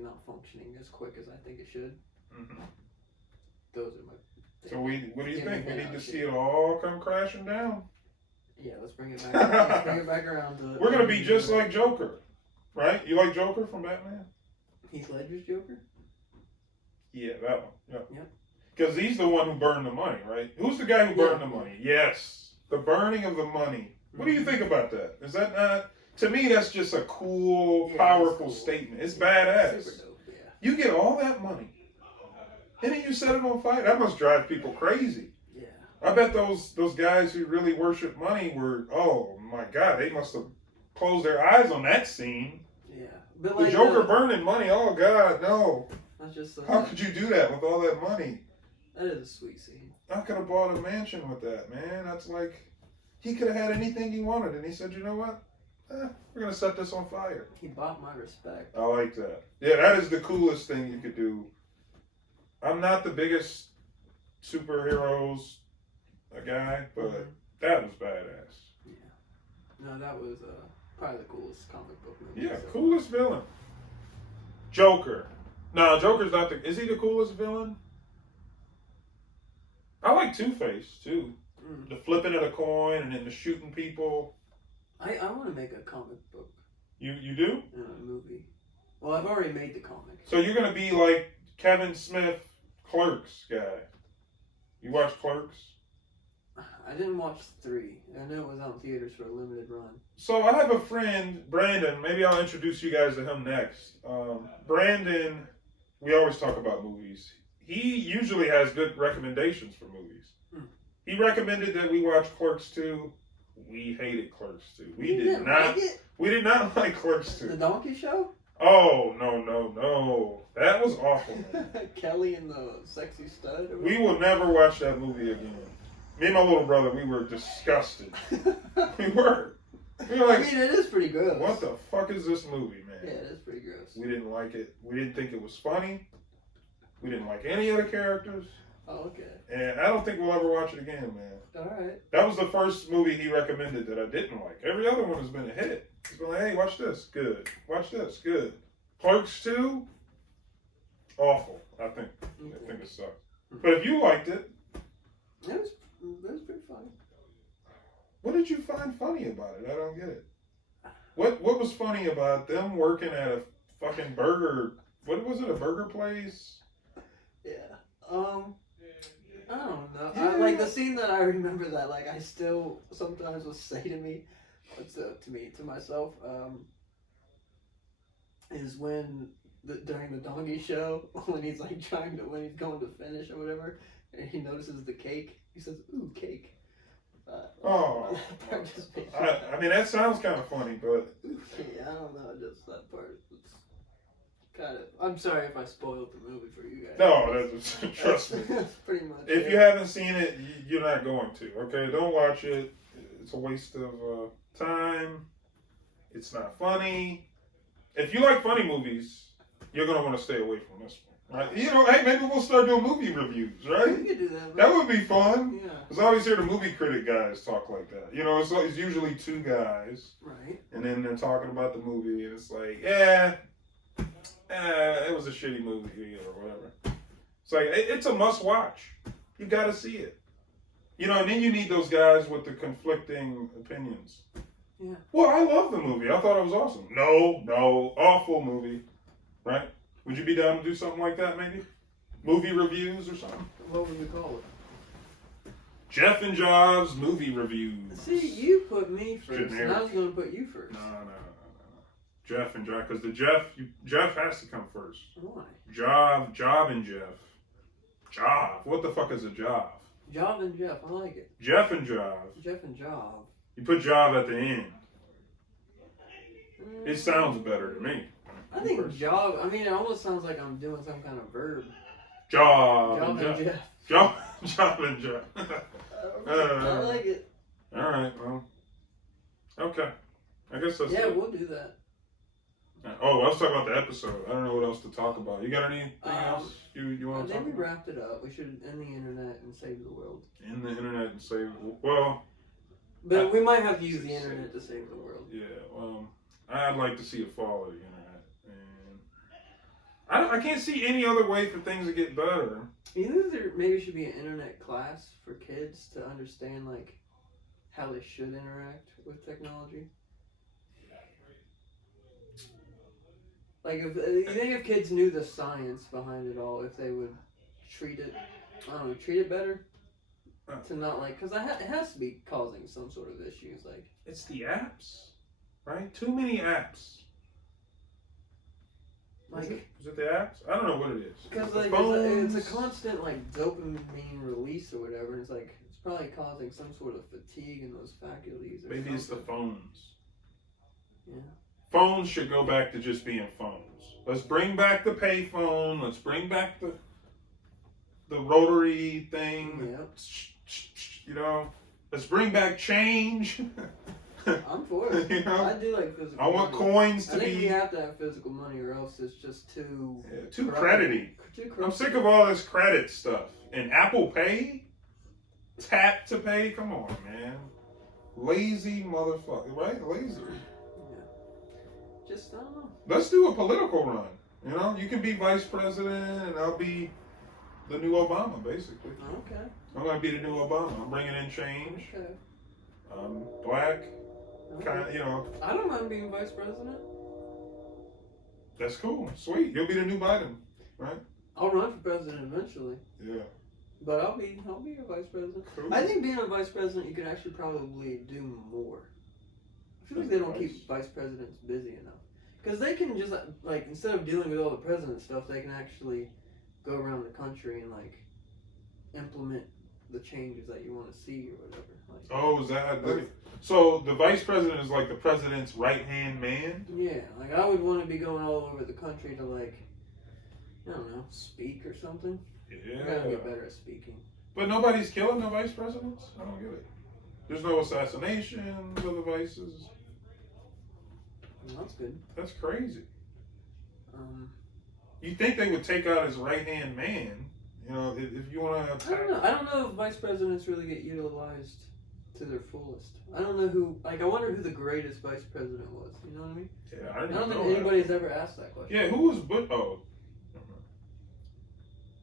Not functioning as quick as I think it should. Mm-hmm. Those are my... So what do you think? We need to see it all come crashing down. Yeah, let's bring it back. Let's bring it back around to. We're gonna be just like Joker, right? You like Joker from Batman? Heath Ledger's Joker. Yeah, that one. Yeah. Yep. Because he's the one who burned the money, right? Who's the guy who burned the money? Yes, the burning of the money. What do you think about that? Is that not? To me, that's just a cool, powerful statement. It's badass. Super dope. Yeah. You get all that money, and then you set it on fire. That must drive people crazy. I bet those guys who really worship money were, oh my God, they must have closed their eyes on that scene. Yeah. But the Joker burning money, oh God, no. That's just how could you do that with all that money? That is a sweet scene. I could have bought a mansion with that, man. That's he could have had anything he wanted, and he said, you know what? We're going to set this on fire. He bought my respect. I like that. Yeah, that is the coolest thing you could do. I'm not the biggest superheroes guy, but that was badass. Yeah. No, that was probably the coolest comic book movie. Yeah, coolest villain. Joker. No, Joker's not is he the coolest villain? I like Two-Face too. The flipping of the coin and then the shooting people. I want to make a comic book. You do? In a movie. Well, I've already made the comic. So you're gonna be like Kevin Smith, Clerks guy. You watch Clerks? I didn't watch 3. I know it was on theaters for a limited run. So I have a friend, Brandon. Maybe I'll introduce you guys to him next. Brandon, we always talk about movies. He usually has good recommendations for movies. He recommended that we watch Clerks 2. We hated Clerks 2. We did not. Like it? We did not like Clerks 2. The Donkey Show? Oh, no. That was awful, man. Kelly and the Sexy Stud? We will never watch that movie again. Me and my little brother, we were disgusted. We were. We were like, it is pretty gross. What the fuck is this movie, man? Yeah, it is pretty gross. We didn't like it. We didn't think it was funny. We didn't like any of the characters. Oh, okay. And I don't think we'll ever watch it again, man. Alright. That was the first movie he recommended that I didn't like. Every other one has been a hit. He's been like, hey, watch this. Good. Watch this. Good. Clerks 2? Awful, I think. I think it sucked. But if you liked it... It was pretty funny. What did you find funny about it? I don't get it. What was funny about them working at a fucking burger... What was it, a burger place? Yeah. I don't know. Yeah. Like the scene that I remember that I still sometimes will say to myself, is when during the donkey show when he's when he's going to finish or whatever, and he notices the cake, he says, "Ooh, cake." I mean that sounds kind of funny, but yeah, I don't know, just that part. Kind of. I'm sorry if I spoiled the movie for you guys. No, that's trust me. That's pretty much If you haven't seen it, you're not going to. Okay, don't watch it. It's a waste of time. It's not funny. If you like funny movies, you're gonna want to stay away from this one, right? You know, hey, maybe we'll start doing movie reviews, right? We could do that. That would be fun. Yeah. Because I always hear the movie critic guys talk like that. You know, it's usually two guys, Right. and then they're talking about the movie, and it's like, yeah, it was a shitty movie or whatever. It's like it's a must watch. You got to see it. You know, and then you need those guys with the conflicting opinions. Yeah. Well, I love the movie. I thought it was awesome. No, awful movie. Right? Would you be down to do something like that, maybe? Movie reviews or something? What would you call it? JeFf and JaVs movie reviews. See, you put me first, and Generic. I was going to put you first. No. JeFf and JaVs, because the JeFf has to come first. Why? JaV and JeFf. JaV. What the fuck is a JaV? JaV and JeFf, I like it. JeFf and JaV. JeFf and JaV. You put JaV at the end. It sounds better to me. I think JaV, I mean, it almost sounds like I'm doing some kind of verb. JaV JaV and and JeFf. JeFf. JaV and JeFf. I like it. Alright, well. Okay. I guess that's Yeah, it. we'll do that. Oh, let's talk about the episode. I don't know what else to talk about. You got anything else you I want to talk think we about? wrapped it up. We should end the internet and save the world. In the internet and save. Well, But we might have to use the internet to save the world. yeah. I'd like to see a fall of the internet, and I can't see any other way for things to get better. You think there maybe should be an internet class for kids to understand like how they should interact with technology? Like, if you think if kids knew the science behind it all, if they would treat it, I don't know, treat it better, to not like, because it has to be causing some sort of issues. Like, It's the apps, right? Too many apps. like Is it the apps? I don't know what it is. because The like phones. it's a constant like dopamine release or whatever. And it's like it's probably causing some sort of fatigue in those faculties. Or Maybe it's the something. phones. Yeah. Phones should go back to just being phones. Let's bring back the payphone. Let's bring back the rotary thing. Yep. You know, let's bring back change. I'm for it. You know? I do like physical. I want money. coins I to think be we have to have physical money, or else it's just too too corrupt- credity. Too I'm corrupt. sick of all this credit stuff. And Apple Pay, tap to pay. Come on, man. Lazy motherfucker, right? Lazy. Just I don't know. Let's do a political run. You know, you can be vice president, and I'll be the new Obama, basically. Okay. I'm gonna be the new Obama. I'm bringing in change. Okay. I'm black, Okay. kind of, you know. I don't mind being vice president. That's cool, sweet. You'll be the new Biden, right? I'll run for president eventually, Yeah. but I'll be a vice president. Cool. I think being a vice president, you could actually probably do more. I feel like they don't keep vice presidents busy enough. Because they can just, like, instead of dealing with all the president stuff, they can actually go around the country and, like, implement the changes that you want to see or whatever. Like, Oh, is that? So the vice president is like the president's right-hand man? yeah, like, I would want to be going all over the country to, like, I don't know, speak or something. I gotta Yeah. get better at speaking. But nobody's killing the vice presidents? I don't get it. There's no assassinations of the vices. Well, that's good. That's crazy. Um, You think they would take out his right-hand man? You know, if you want to I attack. don't know. I don't know if vice presidents really get utilized to their fullest. I don't know who. Like, I wonder who the greatest vice president was. You know what I mean? Yeah, I I didn't don't know think that. anybody's ever asked that question. Yeah, who was Bush? Oh,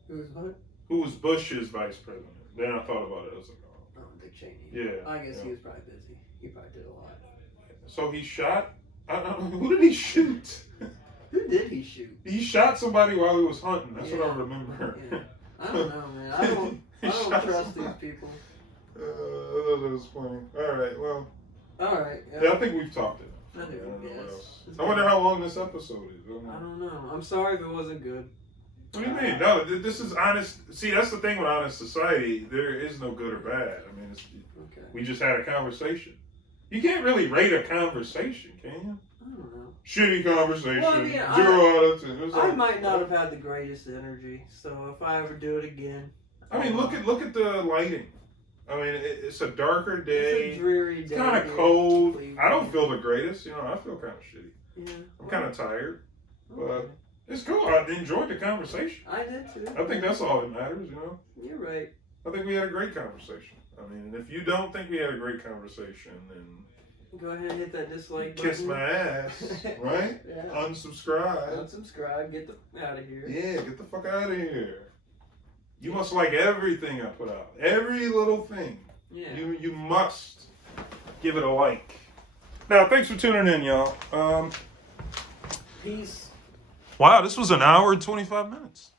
Who's what? who was Bush's vice president? Then I thought about it. I was like, oh. Oh, Dick Cheney. Yeah. I guess yeah. he was probably busy. He probably did a lot. So he shot. I don't know. Who did he shoot? Who did he shoot? He shot somebody while he was hunting. That's what I Yeah. remember. Yeah. I don't know, man. I don't Shot trust these somebody. people. I thought that was funny. All right. Well, All right. yeah, I think we've talked enough. I think don't know yes. what else. It's I wonder good. how long this episode is. I don't know. I don't know. I'm sorry if it wasn't good. What do you mean? No, this is honest. See, that's the thing with honest society. There is no good or bad. I mean, Okay. we just had a conversation. You can't really rate a conversation, can you? I don't know. shitty conversation, Well, I mean, 0 out of 10. It was I like, might not have had the greatest energy, so if I ever do it again, I mean, look at the lighting. I mean, it's a darker day. it's a dreary It's day. kind of here. cold. Cleveland. I don't feel the greatest. You know, I feel kind of shitty. Yeah. I'm kind of tired, but Okay. it's cool. I enjoyed the conversation. I did too. I think that's all that matters. You know, You're right. I think we had a great conversation. I mean, if you don't think we had a great conversation, then Go ahead and hit that dislike button. kiss my ass, right? Yeah. Unsubscribe. Unsubscribe. Get the out of here. Yeah, get the fuck out of here. You must like everything I put out. Every little thing. Yeah. You must give it a like. Now, thanks for tuning in, y'all. Peace. Wow, this was an hour and 25 minutes.